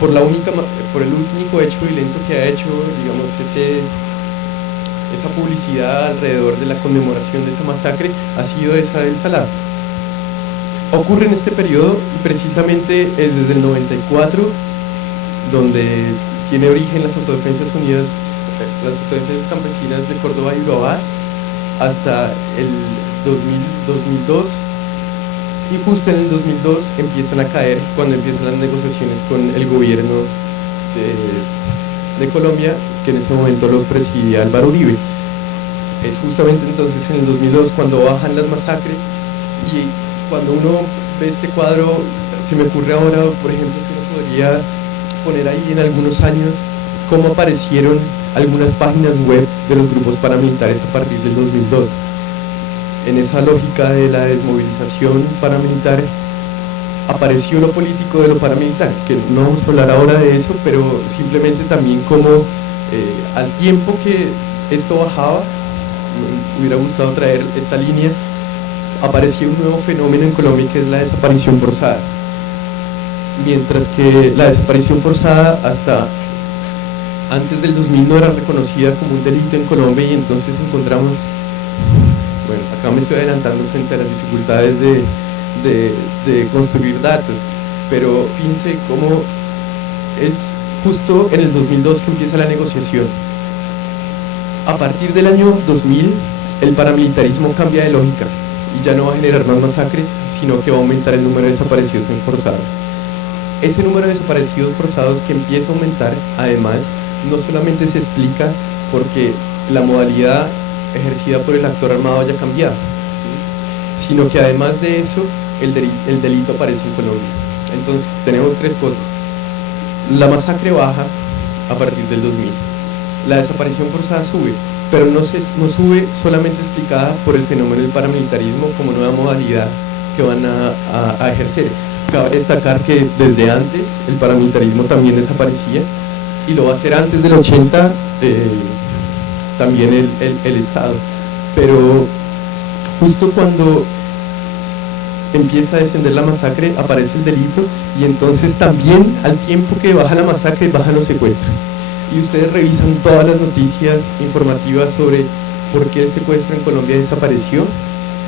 por el único hecho violento que ha hecho, digamos, esa publicidad alrededor de la conmemoración de esa masacre, ha sido esa del Salado. Ocurre en este periodo, y precisamente es desde el 94, donde tiene origen las Autodefensas Unidas, las Autodefensas Campesinas de Córdoba y Urabá, hasta el 2002, y justo en el 2002 empiezan a caer cuando empiezan las negociaciones con el gobierno de Colombia, que en ese momento lo presidía Álvaro Uribe. Es justamente entonces en el 2002 cuando bajan las masacres, y cuando uno ve este cuadro se me ocurre ahora, por ejemplo, que uno podría poner ahí en algunos años cómo aparecieron algunas páginas web de los grupos paramilitares a partir del 2002. En esa lógica de la desmovilización paramilitar apareció lo político de lo paramilitar, que no vamos a hablar ahora de eso, pero simplemente también como al tiempo que esto bajaba, me hubiera gustado traer esta línea, aparecía un nuevo fenómeno en Colombia, que es la desaparición forzada. Mientras que la desaparición forzada hasta antes del 2000 no era reconocida como un delito en Colombia, y entonces encontramos, bueno, acá me estoy adelantando frente a las dificultades de construir datos, pero fíjense cómo es justo en el 2002 que empieza la negociación. A partir del año 2000 el paramilitarismo cambia de lógica y ya no va a generar más masacres, sino que va a aumentar el número de desaparecidos forzados. Ese número de desaparecidos forzados que empieza a aumentar, además, no solamente se explica porque la modalidad ejercida por el actor armado haya cambiado, ¿sí?, sino que además de eso, el delito aparece en Colombia. Entonces tenemos tres cosas: la masacre baja a partir del 2000, la desaparición forzada sube, pero no sube solamente explicada por el fenómeno del paramilitarismo como nueva modalidad que van a ejercer. Cabe destacar que desde antes el paramilitarismo también desaparecía, y lo va a hacer antes del 80 también el Estado, pero justo cuando empieza a descender la masacre aparece el delito, y entonces también al tiempo que baja la masacre bajan los secuestros. Y ustedes revisan todas las noticias informativas sobre por qué el secuestro en Colombia desapareció,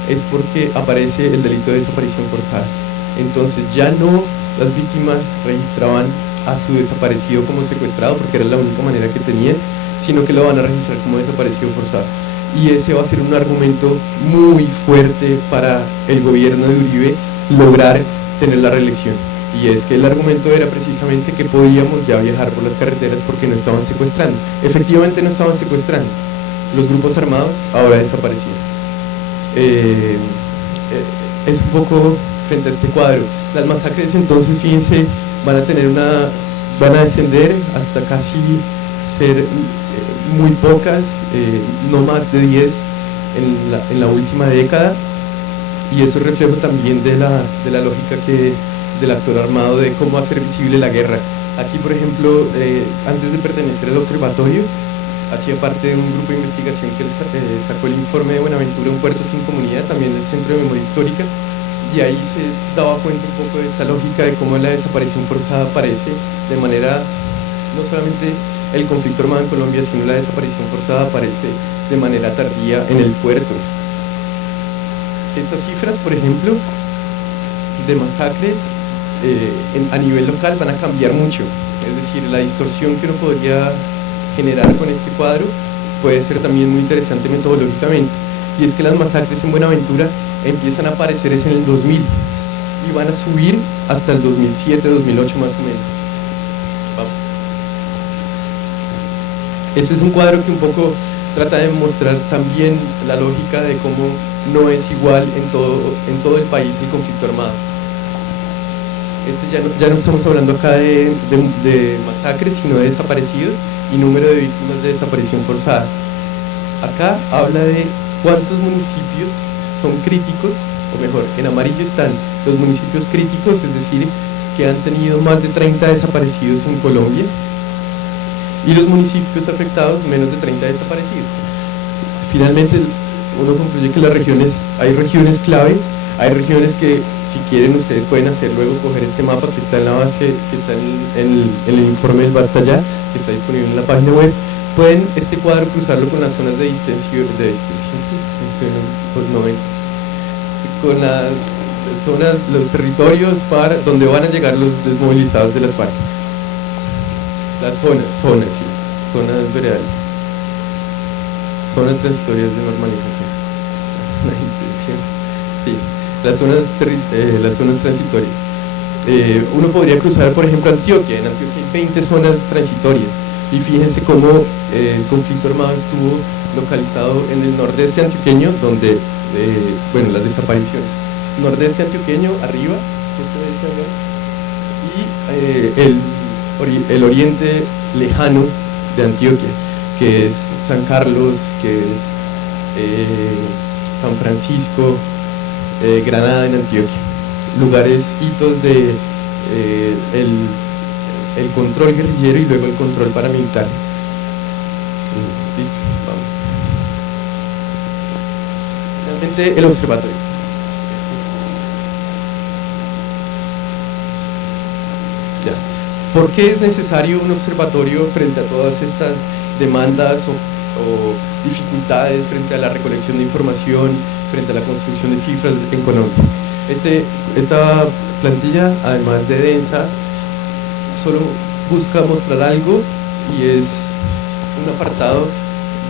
es porque aparece el delito de desaparición forzada. Entonces ya no las víctimas registraban a su desaparecido como secuestrado porque era la única manera que tenían, sino que lo van a registrar como desaparecido forzado. Y ese va a ser un argumento muy fuerte para el gobierno de Uribe lograr tener la reelección. Y es que el argumento era precisamente que podíamos ya viajar por las carreteras porque no estaban secuestrando. Efectivamente no estaban secuestrando. Los grupos armados ahora desaparecieron. es un poco frente a este cuadro. Las masacres, entonces, fíjense, van a descender hasta casi ser muy pocas, no más de 10 en la última década, y eso es reflejo también de la lógica del actor armado, de cómo hacer visible la guerra. Aquí, por ejemplo, antes de pertenecer al observatorio, hacía parte de un grupo de investigación que sacó el informe de Buenaventura, un puerto sin comunidad, también del Centro de Memoria Histórica, y ahí se daba cuenta un poco de esta lógica de cómo la desaparición forzada aparece de manera, no solamente el conflicto armado en Colombia, sino la desaparición forzada aparece de manera tardía en el puerto. Estas cifras, por ejemplo, de masacres a nivel local van a cambiar mucho, es decir, la distorsión que uno podría generar con este cuadro puede ser también muy interesante metodológicamente, y es que las masacres en Buenaventura empiezan a aparecer en el 2000 y van a subir hasta el 2007, 2008 más o menos. Vamos. Ese es un cuadro que un poco trata de mostrar también la lógica de cómo no es igual en todo el país el conflicto armado. Ya no estamos hablando acá de masacres, sino de desaparecidos y número de víctimas de desaparición forzada. Acá habla de cuántos municipios son críticos, o mejor, en amarillo están los municipios críticos, es decir, que han tenido más de 30 desaparecidos en Colombia, y los municipios afectados, menos de 30 desaparecidos. Finalmente, uno concluye que hay regiones clave, hay regiones que, si quieren, ustedes pueden hacer luego, coger este mapa que está en la base, que está en el informe del Basta Ya, que está disponible en la página web. Pueden este cuadro cruzarlo con las zonas de distensión, con las zonas, los territorios donde van a llegar los desmovilizados de las FARC. Las zonas veredales, zonas transitorias de normalización, sí, las zonas transitorias. Uno podría cruzar, por ejemplo, Antioquia. En Antioquia hay 20 zonas transitorias, y fíjense cómo el conflicto armado estuvo localizado en el nordeste antioqueño, donde, las desapariciones, nordeste antioqueño arriba, y el oriente lejano de Antioquia, que es San Carlos, que es San Francisco, Granada en Antioquia, lugares, hitos de el control guerrillero y luego el control paramilitar. Listo, vamos. Finalmente, el observatorio. Ya. ¿Por qué es necesario un observatorio frente a todas estas demandas o dificultades frente a la recolección de información, frente a la construcción de cifras en Colombia? Esta plantilla, además de densa, solo busca mostrar algo, y es un apartado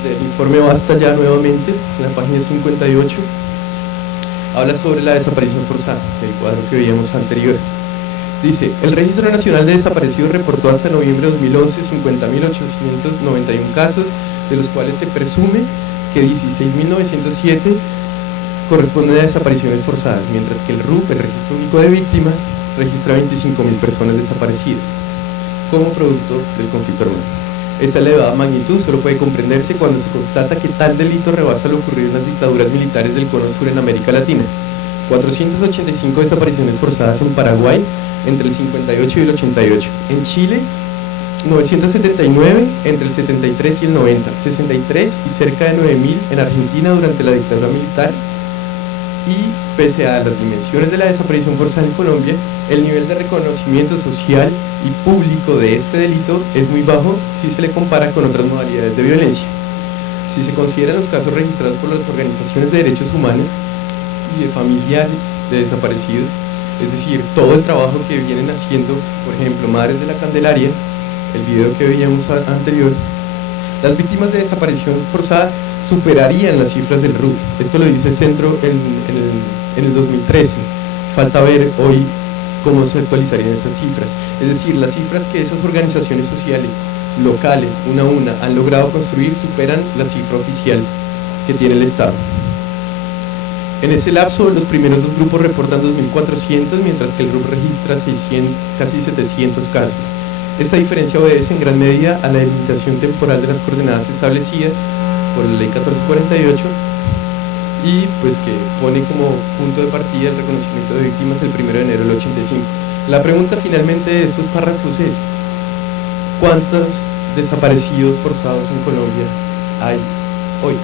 del informe Basta Ya nuevamente, en la página 58, habla sobre la desaparición forzada, el cuadro que veíamos anterior. Dice, el Registro Nacional de Desaparecidos reportó hasta noviembre de 2011 50.891 casos, de los cuales se presume que 16.907 corresponden a desapariciones forzadas, mientras que el RUP, el Registro Único de Víctimas, registra 25.000 personas desaparecidas como producto del conflicto armado. Esta elevada magnitud solo puede comprenderse cuando se constata que tal delito rebasa lo ocurrido en las dictaduras militares del Cono Sur en América Latina. 485 desapariciones forzadas en Paraguay entre el 58 y el 88. En Chile, 979 entre el 73 y el 90. 63 y cerca de 9.000 en Argentina durante la dictadura militar. Y pese a las dimensiones de la desaparición forzada en Colombia, el nivel de reconocimiento social y público de este delito es muy bajo si se le compara con otras modalidades de violencia. Si se consideran los casos registrados por las organizaciones de derechos humanos y de familiares de desaparecidos, es decir, todo el trabajo que vienen haciendo, por ejemplo, Madres de la Candelaria, el video que veíamos anterior, las víctimas de desaparición forzada superarían las cifras del RUP. Esto lo dice el centro en el 2013. Falta ver hoy cómo se actualizarían esas cifras. Es decir, las cifras que esas organizaciones sociales locales, una a una, han logrado construir superan la cifra oficial que tiene el Estado. En ese lapso, los primeros dos grupos reportan 2.400, mientras que el grupo registra 600, casi 700 casos. Esta diferencia obedece en gran medida a la delimitación temporal de las coordenadas establecidas por la Ley 1448 y pues que pone como punto de partida el reconocimiento de víctimas el 1 de enero del 85. La pregunta finalmente de estos párrafos es: ¿cuántos desaparecidos forzados en Colombia hay hoy?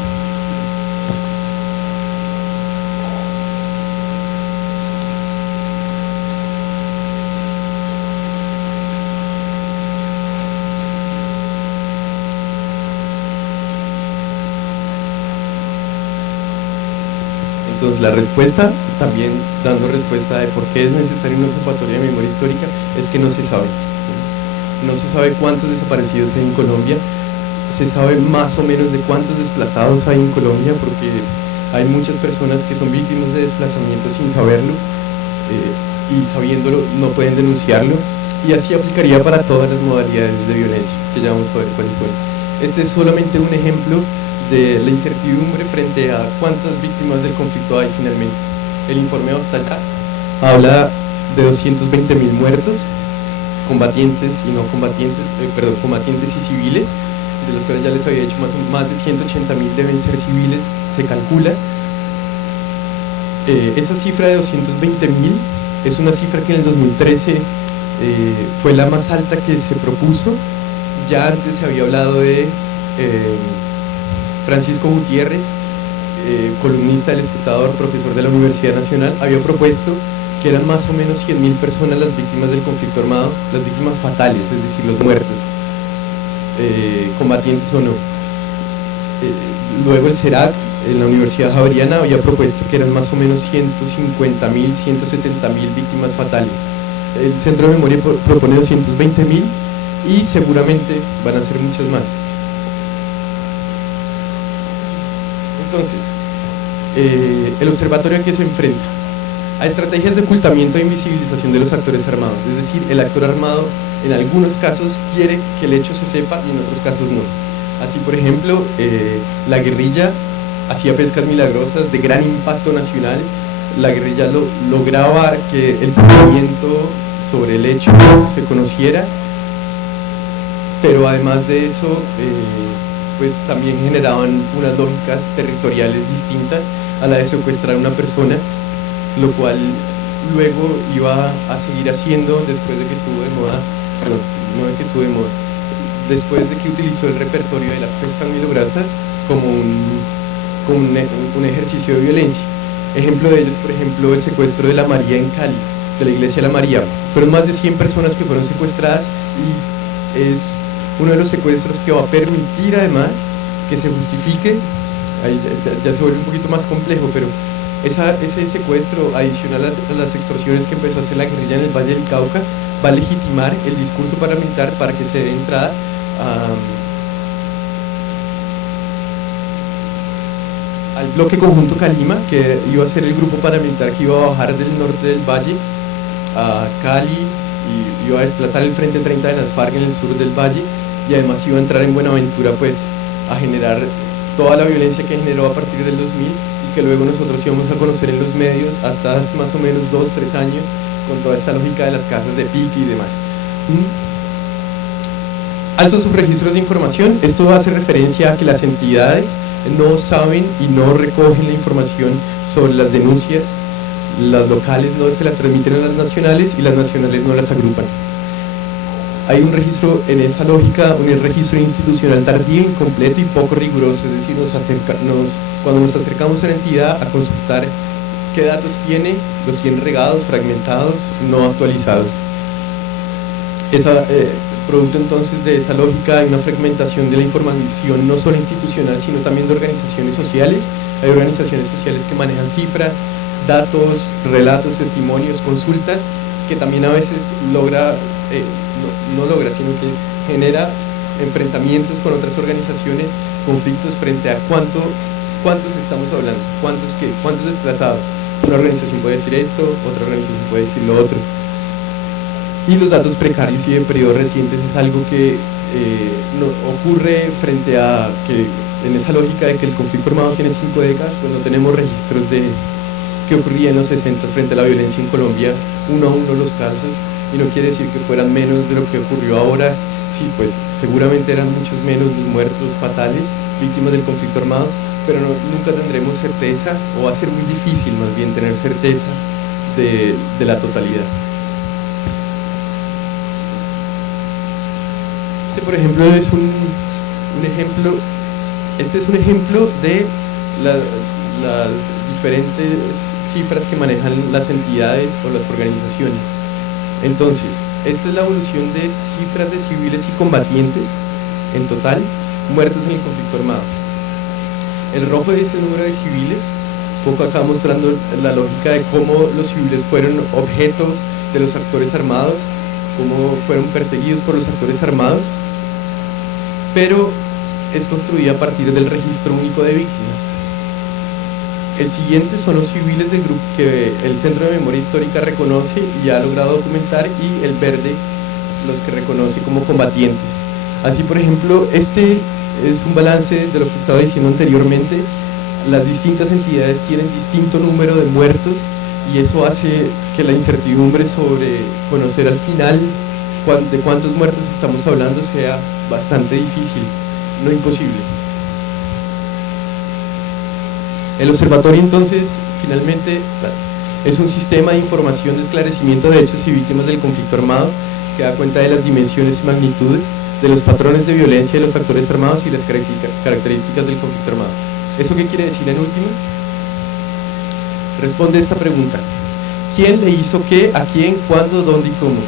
Entonces la respuesta, también dando respuesta de por qué es necesario una observatorio de memoria histórica, es que no se sabe. No se sabe cuántos desaparecidos hay en Colombia, se sabe más o menos de cuántos desplazados hay en Colombia, porque hay muchas personas que son víctimas de desplazamiento sin saberlo, y sabiéndolo no pueden denunciarlo, y así aplicaría para todas las modalidades de violencia, que ya vamos a ver cuáles son. Este es solamente un ejemplo de la incertidumbre frente a cuántas víctimas del conflicto hay finalmente. El informe hasta acá habla de 220.000 muertos, combatientes y no combatientes, combatientes y civiles, de los cuales ya les había dicho más de 180.000 deben ser civiles, se calcula. Esa cifra de 220.000 es una cifra que en el 2013 fue la más alta que se propuso. Ya antes se había hablado de Francisco Gutiérrez, columnista del Espectador, profesor de la Universidad Nacional, había propuesto que eran más o menos 100.000 personas las víctimas del conflicto armado, las víctimas fatales, es decir, los muertos, combatientes o no. Luego el CERAC, en la Universidad Javeriana, había propuesto que eran más o menos 150.000, 170.000 víctimas fatales. El Centro de Memoria propone 220.000 y seguramente van a ser muchas más. Entonces, el observatorio, ¿a qué se enfrenta? A estrategias de ocultamiento e invisibilización de los actores armados, es decir, el actor armado en algunos casos quiere que el hecho se sepa y en otros casos no. Así, por ejemplo, la guerrilla hacía pescas milagrosas de gran impacto nacional, la guerrilla lograba que el pensamiento sobre el hecho se conociera, pero además de eso, pues también generaban unas lógicas territoriales distintas a la de secuestrar a una persona, lo cual luego iba a seguir haciendo después de que estuvo de moda, perdón, no de que estuvo de moda, después de que utilizó el repertorio de las pescas milagrosas como un ejercicio de violencia. Ejemplo de ellos, por ejemplo, el secuestro de la María en Cali, de la iglesia de la María. Fueron más de 100 personas que fueron secuestradas y es uno de los secuestros que va a permitir además que se justifique. Ahí ya se vuelve un poquito más complejo, pero ese secuestro adicional a las extorsiones que empezó a hacer la guerrilla en el Valle del Cauca va a legitimar el discurso paramilitar para que se dé entrada al bloque conjunto Calima, que iba a ser el grupo paramilitar que iba a bajar del norte del valle a Cali y iba a desplazar el Frente 30 de las FARC en el sur del valle, y además iba a entrar en Buenaventura pues a generar toda la violencia que generó a partir del 2000 y que luego nosotros íbamos a conocer en los medios hasta hace más o menos 2-3 años con toda esta lógica de las casas de pique y demás. Altos subregistros de información. Esto hace referencia a que las entidades no saben y no recogen la información sobre las denuncias. Las locales no se las transmiten a las nacionales y las nacionales no las agrupan. Hay un registro en esa lógica, un registro institucional tardío, incompleto y poco riguroso, es decir, cuando nos acercamos a la entidad a consultar qué datos tiene, los tiene regados, fragmentados, no actualizados. Producto entonces de esa lógica hay una fragmentación de la información no solo institucional sino también de organizaciones sociales. Hay organizaciones sociales que manejan cifras, datos, relatos, testimonios, consultas, que también a veces no logra, sino que genera enfrentamientos con otras organizaciones, conflictos frente a cuántos estamos hablando, cuántos desplazados. Una organización puede decir esto, otra organización puede decir lo otro. Y los datos precarios y de periodos recientes es algo que no ocurre frente a que en esa lógica de que el conflicto armado tiene 5 décadas, pues no tenemos registros de qué ocurría en los 60 frente a la violencia en Colombia, uno a uno los casos, y no quiere decir que fueran menos de lo que ocurrió ahora. Sí, pues seguramente eran muchos menos los muertos fatales, víctimas del conflicto armado, pero nunca tendremos certeza, o va a ser muy difícil más bien tener certeza de la totalidad. Este, por ejemplo, es un ejemplo. Este es un ejemplo de las diferentes cifras que manejan las entidades o las organizaciones. Entonces, esta es la evolución de cifras de civiles y combatientes en total muertos en el conflicto armado. El rojo es el número de civiles, un poco acá mostrando la lógica de cómo los civiles fueron objeto de los actores armados, cómo fueron perseguidos por los actores armados, pero es construida a partir del registro único de víctimas. El siguiente son los civiles del grupo que el Centro de Memoria Histórica reconoce y ha logrado documentar, y el verde los que reconoce como combatientes. Así, por ejemplo, este es un balance de lo que estaba diciendo anteriormente. Las distintas entidades tienen distinto número de muertos, y eso hace que la incertidumbre sobre conocer al final de cuántos muertos estamos hablando sea bastante difícil, no imposible. El observatorio, entonces, finalmente es un sistema de información de esclarecimiento de hechos y víctimas del conflicto armado que da cuenta de las dimensiones y magnitudes, de los patrones de violencia de los actores armados y las características del conflicto armado. ¿Eso qué quiere decir en últimas? Responde esta pregunta: ¿quién le hizo qué, a quién, cuándo, dónde y cómo?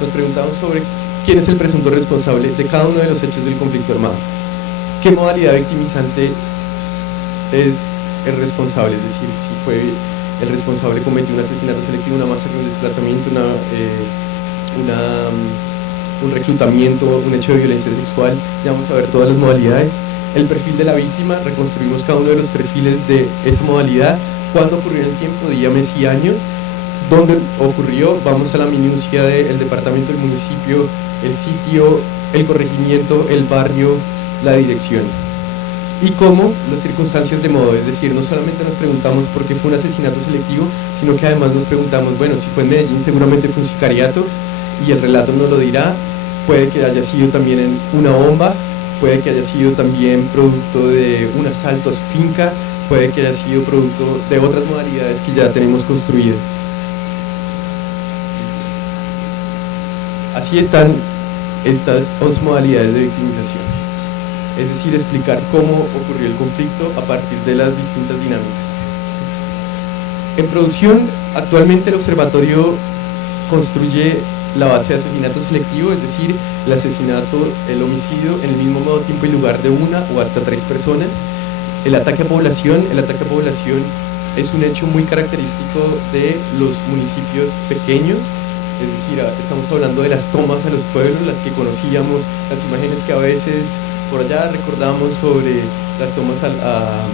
Nos preguntamos sobre quién es el presunto responsable de cada uno de los hechos del conflicto armado. ¿Qué modalidad victimizante es el responsable? Es decir, si fue el responsable cometió un asesinato selectivo, una masacre, un desplazamiento, un reclutamiento, un hecho de violencia sexual. Ya vamos a ver todas las modalidades. El perfil de la víctima, reconstruimos cada uno de los perfiles de esa modalidad. ¿Cuándo ocurrió en el tiempo? Día, mes y año. ¿Dónde ocurrió? Vamos a la minucia del departamento, el municipio, el sitio, el corregimiento, el barrio, la dirección. Y cómo, las circunstancias de modo, es decir, no solamente nos preguntamos por qué fue un asesinato selectivo, sino que además nos preguntamos, bueno, si fue en Medellín seguramente fue un sicariato, y el relato nos lo dirá. Puede que haya sido también en una bomba, puede que haya sido también producto de un asalto a su finca, puede que haya sido producto de otras modalidades que ya tenemos construidas. Así están estas 11 modalidades de victimización, es decir, explicar cómo ocurrió el conflicto a partir de las distintas dinámicas. En producción, actualmente el observatorio construye la base de asesinato selectivo, es decir, el asesinato, el homicidio en el mismo modo, tiempo y lugar de una o hasta 3 personas. El ataque a población es un hecho muy característico de los municipios pequeños, es decir, estamos hablando de las tomas a los pueblos, las que conocíamos, las imágenes que a veces por allá recordamos sobre las tomas a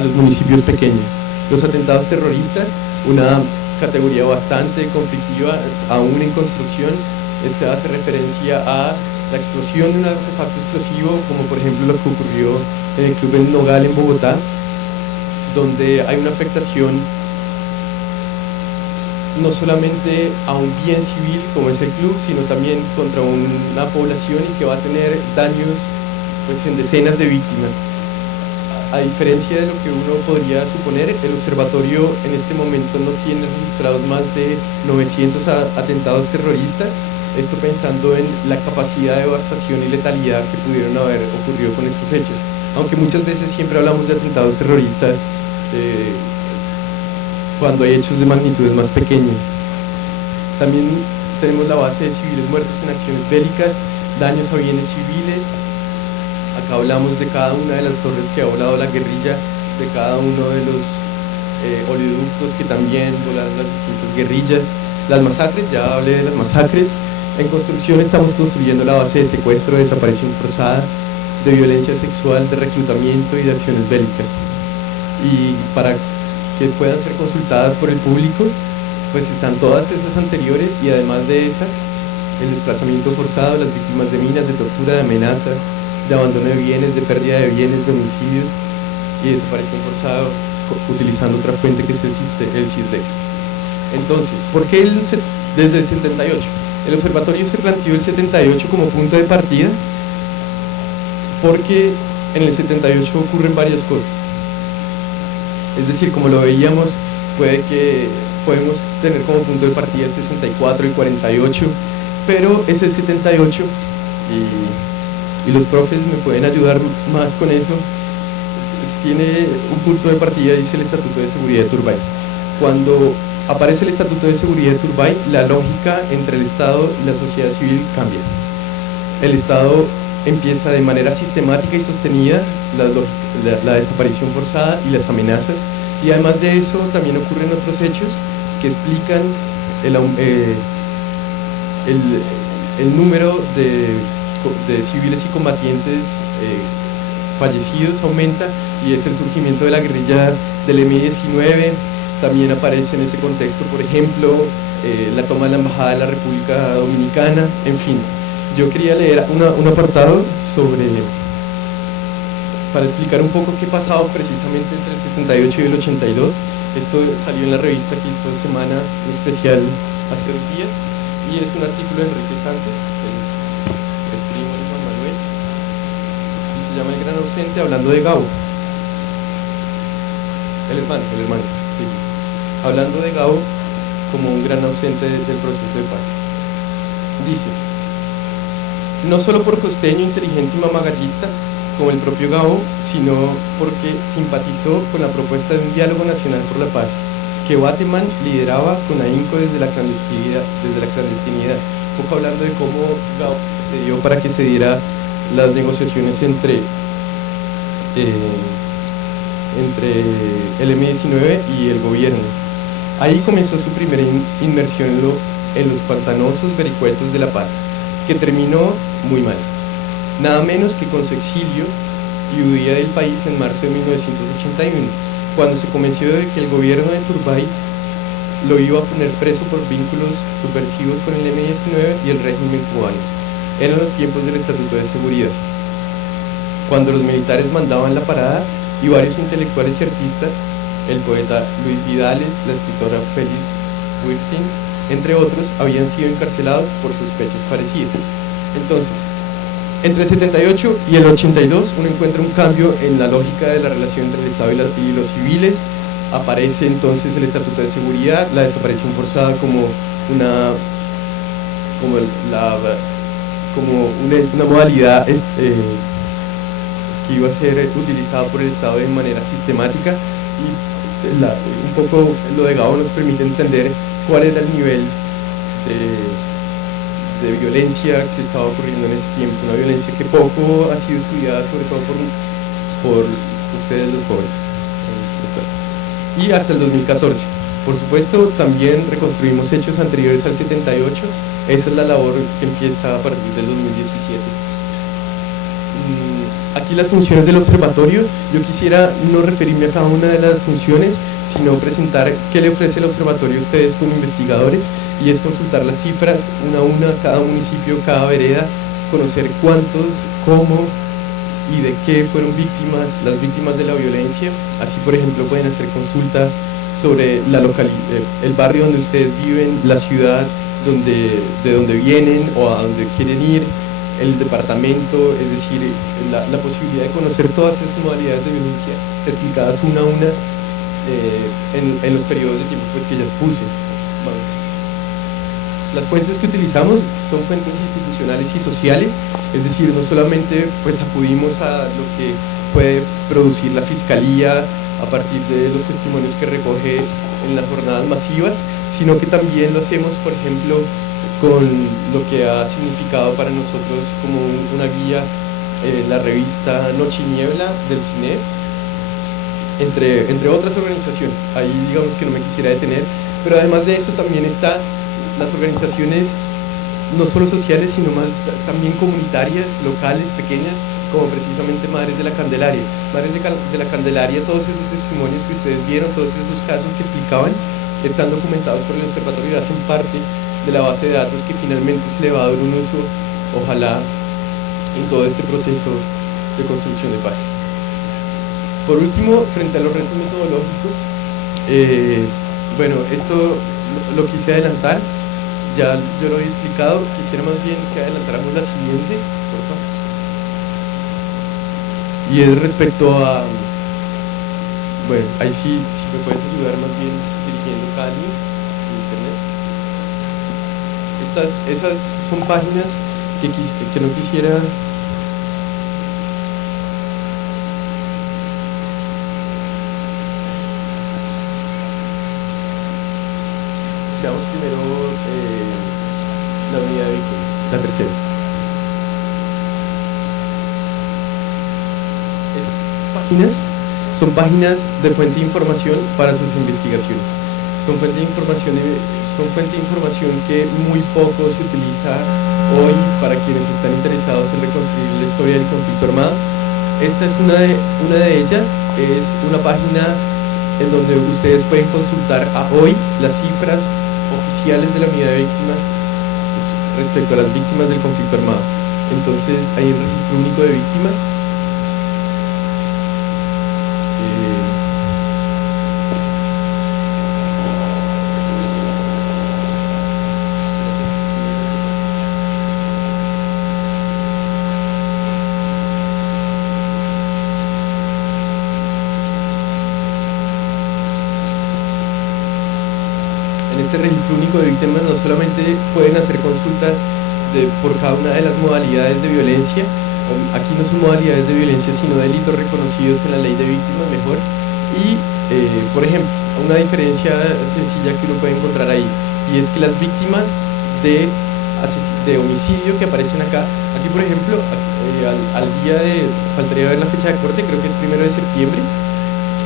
los municipios pequeños. Los atentados terroristas, una categoría bastante conflictiva, aún en construcción. Este hace referencia a la explosión de un artefacto explosivo, como por ejemplo lo que ocurrió en el Club El Nogal en Bogotá, donde hay una afectación no solamente a un bien civil como es el club, sino también contra una población, y que va a tener daños pues en decenas de víctimas. A diferencia de lo que uno podría suponer, el observatorio en este momento no tiene registrados más de 900 atentados terroristas, esto pensando en la capacidad de devastación y letalidad que pudieron haber ocurrido con estos hechos, aunque muchas veces siempre hablamos de atentados terroristas cuando hay hechos de magnitudes más pequeñas. También tenemos la base de civiles muertos en acciones bélicas, daños a bienes civiles. Acá hablamos de cada una de las torres que ha volado la guerrilla, de cada uno de los oleoductos que también volaron las distintas guerrillas. Las masacres, ya hablé de las masacres. En construcción estamos construyendo la base de secuestro, de desaparición forzada, de violencia sexual, de reclutamiento y de acciones bélicas. Y para que puedan ser consultadas por el público, pues están todas esas anteriores, y además de esas, el desplazamiento forzado, las víctimas de minas, de tortura, de amenaza, de abandono de bienes, de pérdida de bienes, de homicidios y desaparición forzada, utilizando otra fuente que es el CISDEC. Entonces, ¿por qué desde el 78? El observatorio se planteó el 78 como punto de partida porque en el 78 ocurren varias cosas. Es decir, como lo veíamos, podemos tener como punto de partida el 64 y 48, pero es el 78 y los profes me pueden ayudar más con eso. Tiene un punto de partida, dice el Estatuto de Seguridad de Turbay. Cuando aparece el Estatuto de Seguridad de Turbay, la lógica entre el Estado y la sociedad civil cambia. El Estado empieza de manera sistemática y sostenida la desaparición forzada y las amenazas, y además de eso también ocurren otros hechos que explican el número de civiles y combatientes fallecidos aumenta, y es el surgimiento de la guerrilla del M-19. También aparece en ese contexto, por ejemplo, la toma de la Embajada de la República Dominicana, en fin. Yo quería leer un apartado para explicar un poco qué pasaba precisamente entre el 78 y el 82. Esto salió en la revista que hizo esta semana un especial hace 2 días, y es un artículo de Enrique Sánchez, el primo de Juan Manuel, y se llama El gran ausente, hablando de Gabo. El hermano, sí. Hablando de Gabo como un gran ausente del proceso de paz. Dice: no solo por costeño, inteligente y mamagallista como el propio Gabo, sino porque simpatizó con la propuesta de un diálogo nacional por la paz que Bateman lideraba con ahínco desde la clandestinidad. Un poco hablando de cómo Gabo se dio para que se diera las negociaciones entre el M-19 y el gobierno. Ahí comenzó su primera inmersión en los pantanosos vericuetos de la paz, que terminó muy mal, nada menos que con su exilio y huida del país en marzo de 1981, cuando se convenció de que el gobierno de Turbay lo iba a poner preso por vínculos subversivos con el M-19 y el régimen cubano. Eran los tiempos del Estatuto de Seguridad, cuando los militares mandaban la parada y varios intelectuales y artistas, el poeta Luis Vidales, la escritora Félix Wirstein, entre otros, habían sido encarcelados por sospechas parecidas. Entonces, entre el 78 y el 82 uno encuentra un cambio en la lógica de la relación entre el Estado y los civiles. Aparece entonces el Estatuto de Seguridad, la desaparición forzada como una modalidad que iba a ser utilizada por el Estado de manera sistemática, y un poco lo de Gabo nos permite entender cuál era el nivel de violencia que estaba ocurriendo en ese tiempo, una violencia que poco ha sido estudiada, sobre todo por ustedes los jóvenes. Y hasta el 2014. Por supuesto, también reconstruimos hechos anteriores al 78, esa es la labor que empieza a partir del 2017. Aquí las funciones del observatorio, yo quisiera no referirme a cada una de las funciones, sino presentar qué le ofrece el observatorio a ustedes como investigadores, y es consultar las cifras una a una, cada municipio, cada vereda, conocer cuántos, cómo y de qué fueron víctimas, las víctimas de la violencia. Así, por ejemplo, pueden hacer consultas sobre el barrio donde ustedes viven, la ciudad de donde vienen o a donde quieren ir, el departamento, es decir, la posibilidad de conocer todas esas modalidades de violencia explicadas una a una en los periodos de tiempo pues, que ya expuse. Las fuentes que utilizamos son fuentes institucionales y sociales, es decir, no solamente pues, acudimos a lo que puede producir la Fiscalía a partir de los testimonios que recoge en las jornadas masivas, sino que también lo hacemos, por ejemplo, con lo que ha significado para nosotros como una guía, la revista Noche y Niebla del CINEP, entre otras organizaciones. Ahí digamos que no me quisiera detener, pero además de eso también están las organizaciones no solo sociales, sino más también comunitarias, locales, pequeñas, como precisamente Madres de la Candelaria. Madres de la Candelaria, todos esos testimonios que ustedes vieron, todos esos casos que explicaban, están documentados por el observatorio y hacen parte de la base de datos que finalmente se le va a dar un uso, ojalá, en todo este proceso de construcción de paz. Por último, frente a los retos metodológicos, bueno, esto lo quise adelantar, ya yo lo había explicado, quisiera más bien que adelantáramos la siguiente, por favor. Y es respecto a, bueno, ahí sí me puedes ayudar más bien dirigiendo cada link en internet. Esas son páginas que no quisiera. Veamos primero la unidad de víctimas, la tercera. Estas páginas son páginas de fuente de información para sus investigaciones. Son fuente de información que muy poco se utiliza hoy para quienes están interesados en reconstruir la historia del conflicto armado. Esta es una de ellas, es una página en donde ustedes pueden consultar a hoy las cifras oficiales de la unidad de víctimas respecto a las víctimas del conflicto armado. Entonces hay un registro único de víctimas. En este registro único de víctimas no solamente pueden hacer consultas por cada una de las modalidades de violencia, aquí no son modalidades de violencia sino delitos reconocidos en la ley de víctimas mejor, y por ejemplo, una diferencia sencilla que uno puede encontrar ahí, y es que las víctimas de homicidio que aparecen acá, aquí por ejemplo, al día de, faltaría ver la fecha de corte, creo que es 1 de septiembre,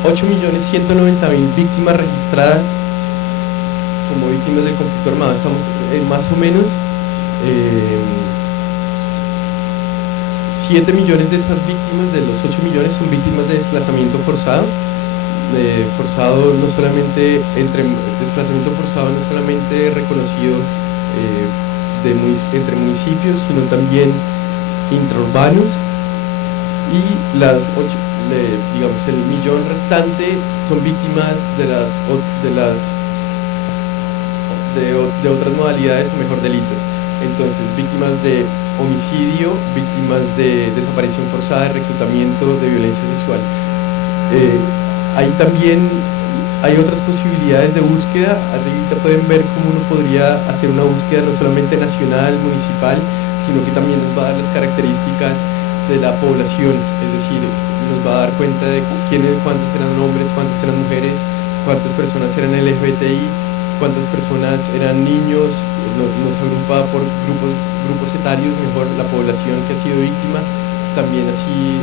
8.190.000 víctimas registradas como víctimas del conflicto armado. Estamos más o menos 7 millones de estas víctimas, de los 8 millones, son víctimas de desplazamiento forzado. Desplazamiento forzado no solamente reconocido entre municipios, sino también intraurbanos, y digamos el millón restante son víctimas de otras modalidades o mejor delitos. Entonces, víctimas de homicidio, víctimas de desaparición forzada, de reclutamiento, de violencia sexual. Ahí también hay otras posibilidades de búsqueda. Ahorita pueden ver cómo uno podría hacer una búsqueda no solamente nacional, municipal, sino que también nos va a dar las características de la población, es decir, nos va a dar cuenta de cuántos eran hombres, cuántas eran mujeres, cuántas personas eran LGBTI, cuántas personas eran niños, nos agrupa por grupos etarios, mejor la población que ha sido víctima, también así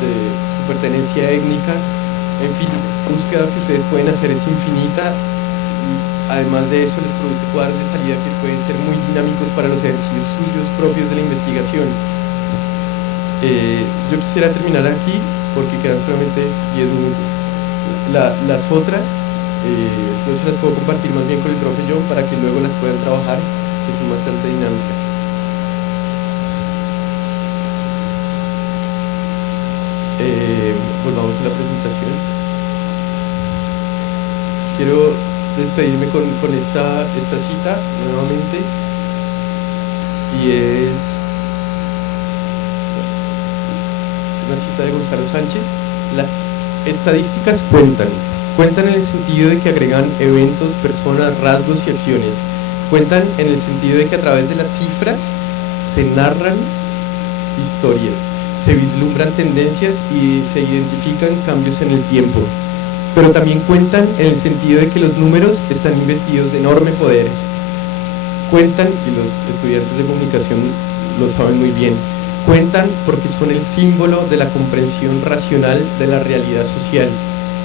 de su pertenencia étnica. En fin, la búsqueda que ustedes pueden hacer es infinita, y además de eso les produce cuadros de salida que pueden ser muy dinámicos para los ejercicios suyos propios de la investigación. Yo quisiera terminar aquí porque quedan solamente 10 minutos. Las otras yo se las puedo compartir más bien con el profe John para que luego las puedan trabajar, que son bastante dinámicas. Volvamos a la presentación. Quiero despedirme con esta cita nuevamente, y es una cita de Gonzalo Sánchez. Las estadísticas cuentan en el sentido de que agregan eventos, personas, rasgos y acciones. Cuentan en el sentido de que a través de las cifras se narran historias, se vislumbran tendencias y se identifican cambios en el tiempo. Pero también cuentan en el sentido de que los números están investidos de enorme poder. Cuentan, y los estudiantes de comunicación lo saben muy bien, cuentan porque son el símbolo de la comprensión racional de la realidad social,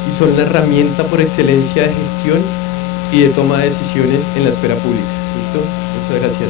y son la herramienta por excelencia de gestión y de toma de decisiones en la esfera pública. ¿Listo? Muchas gracias.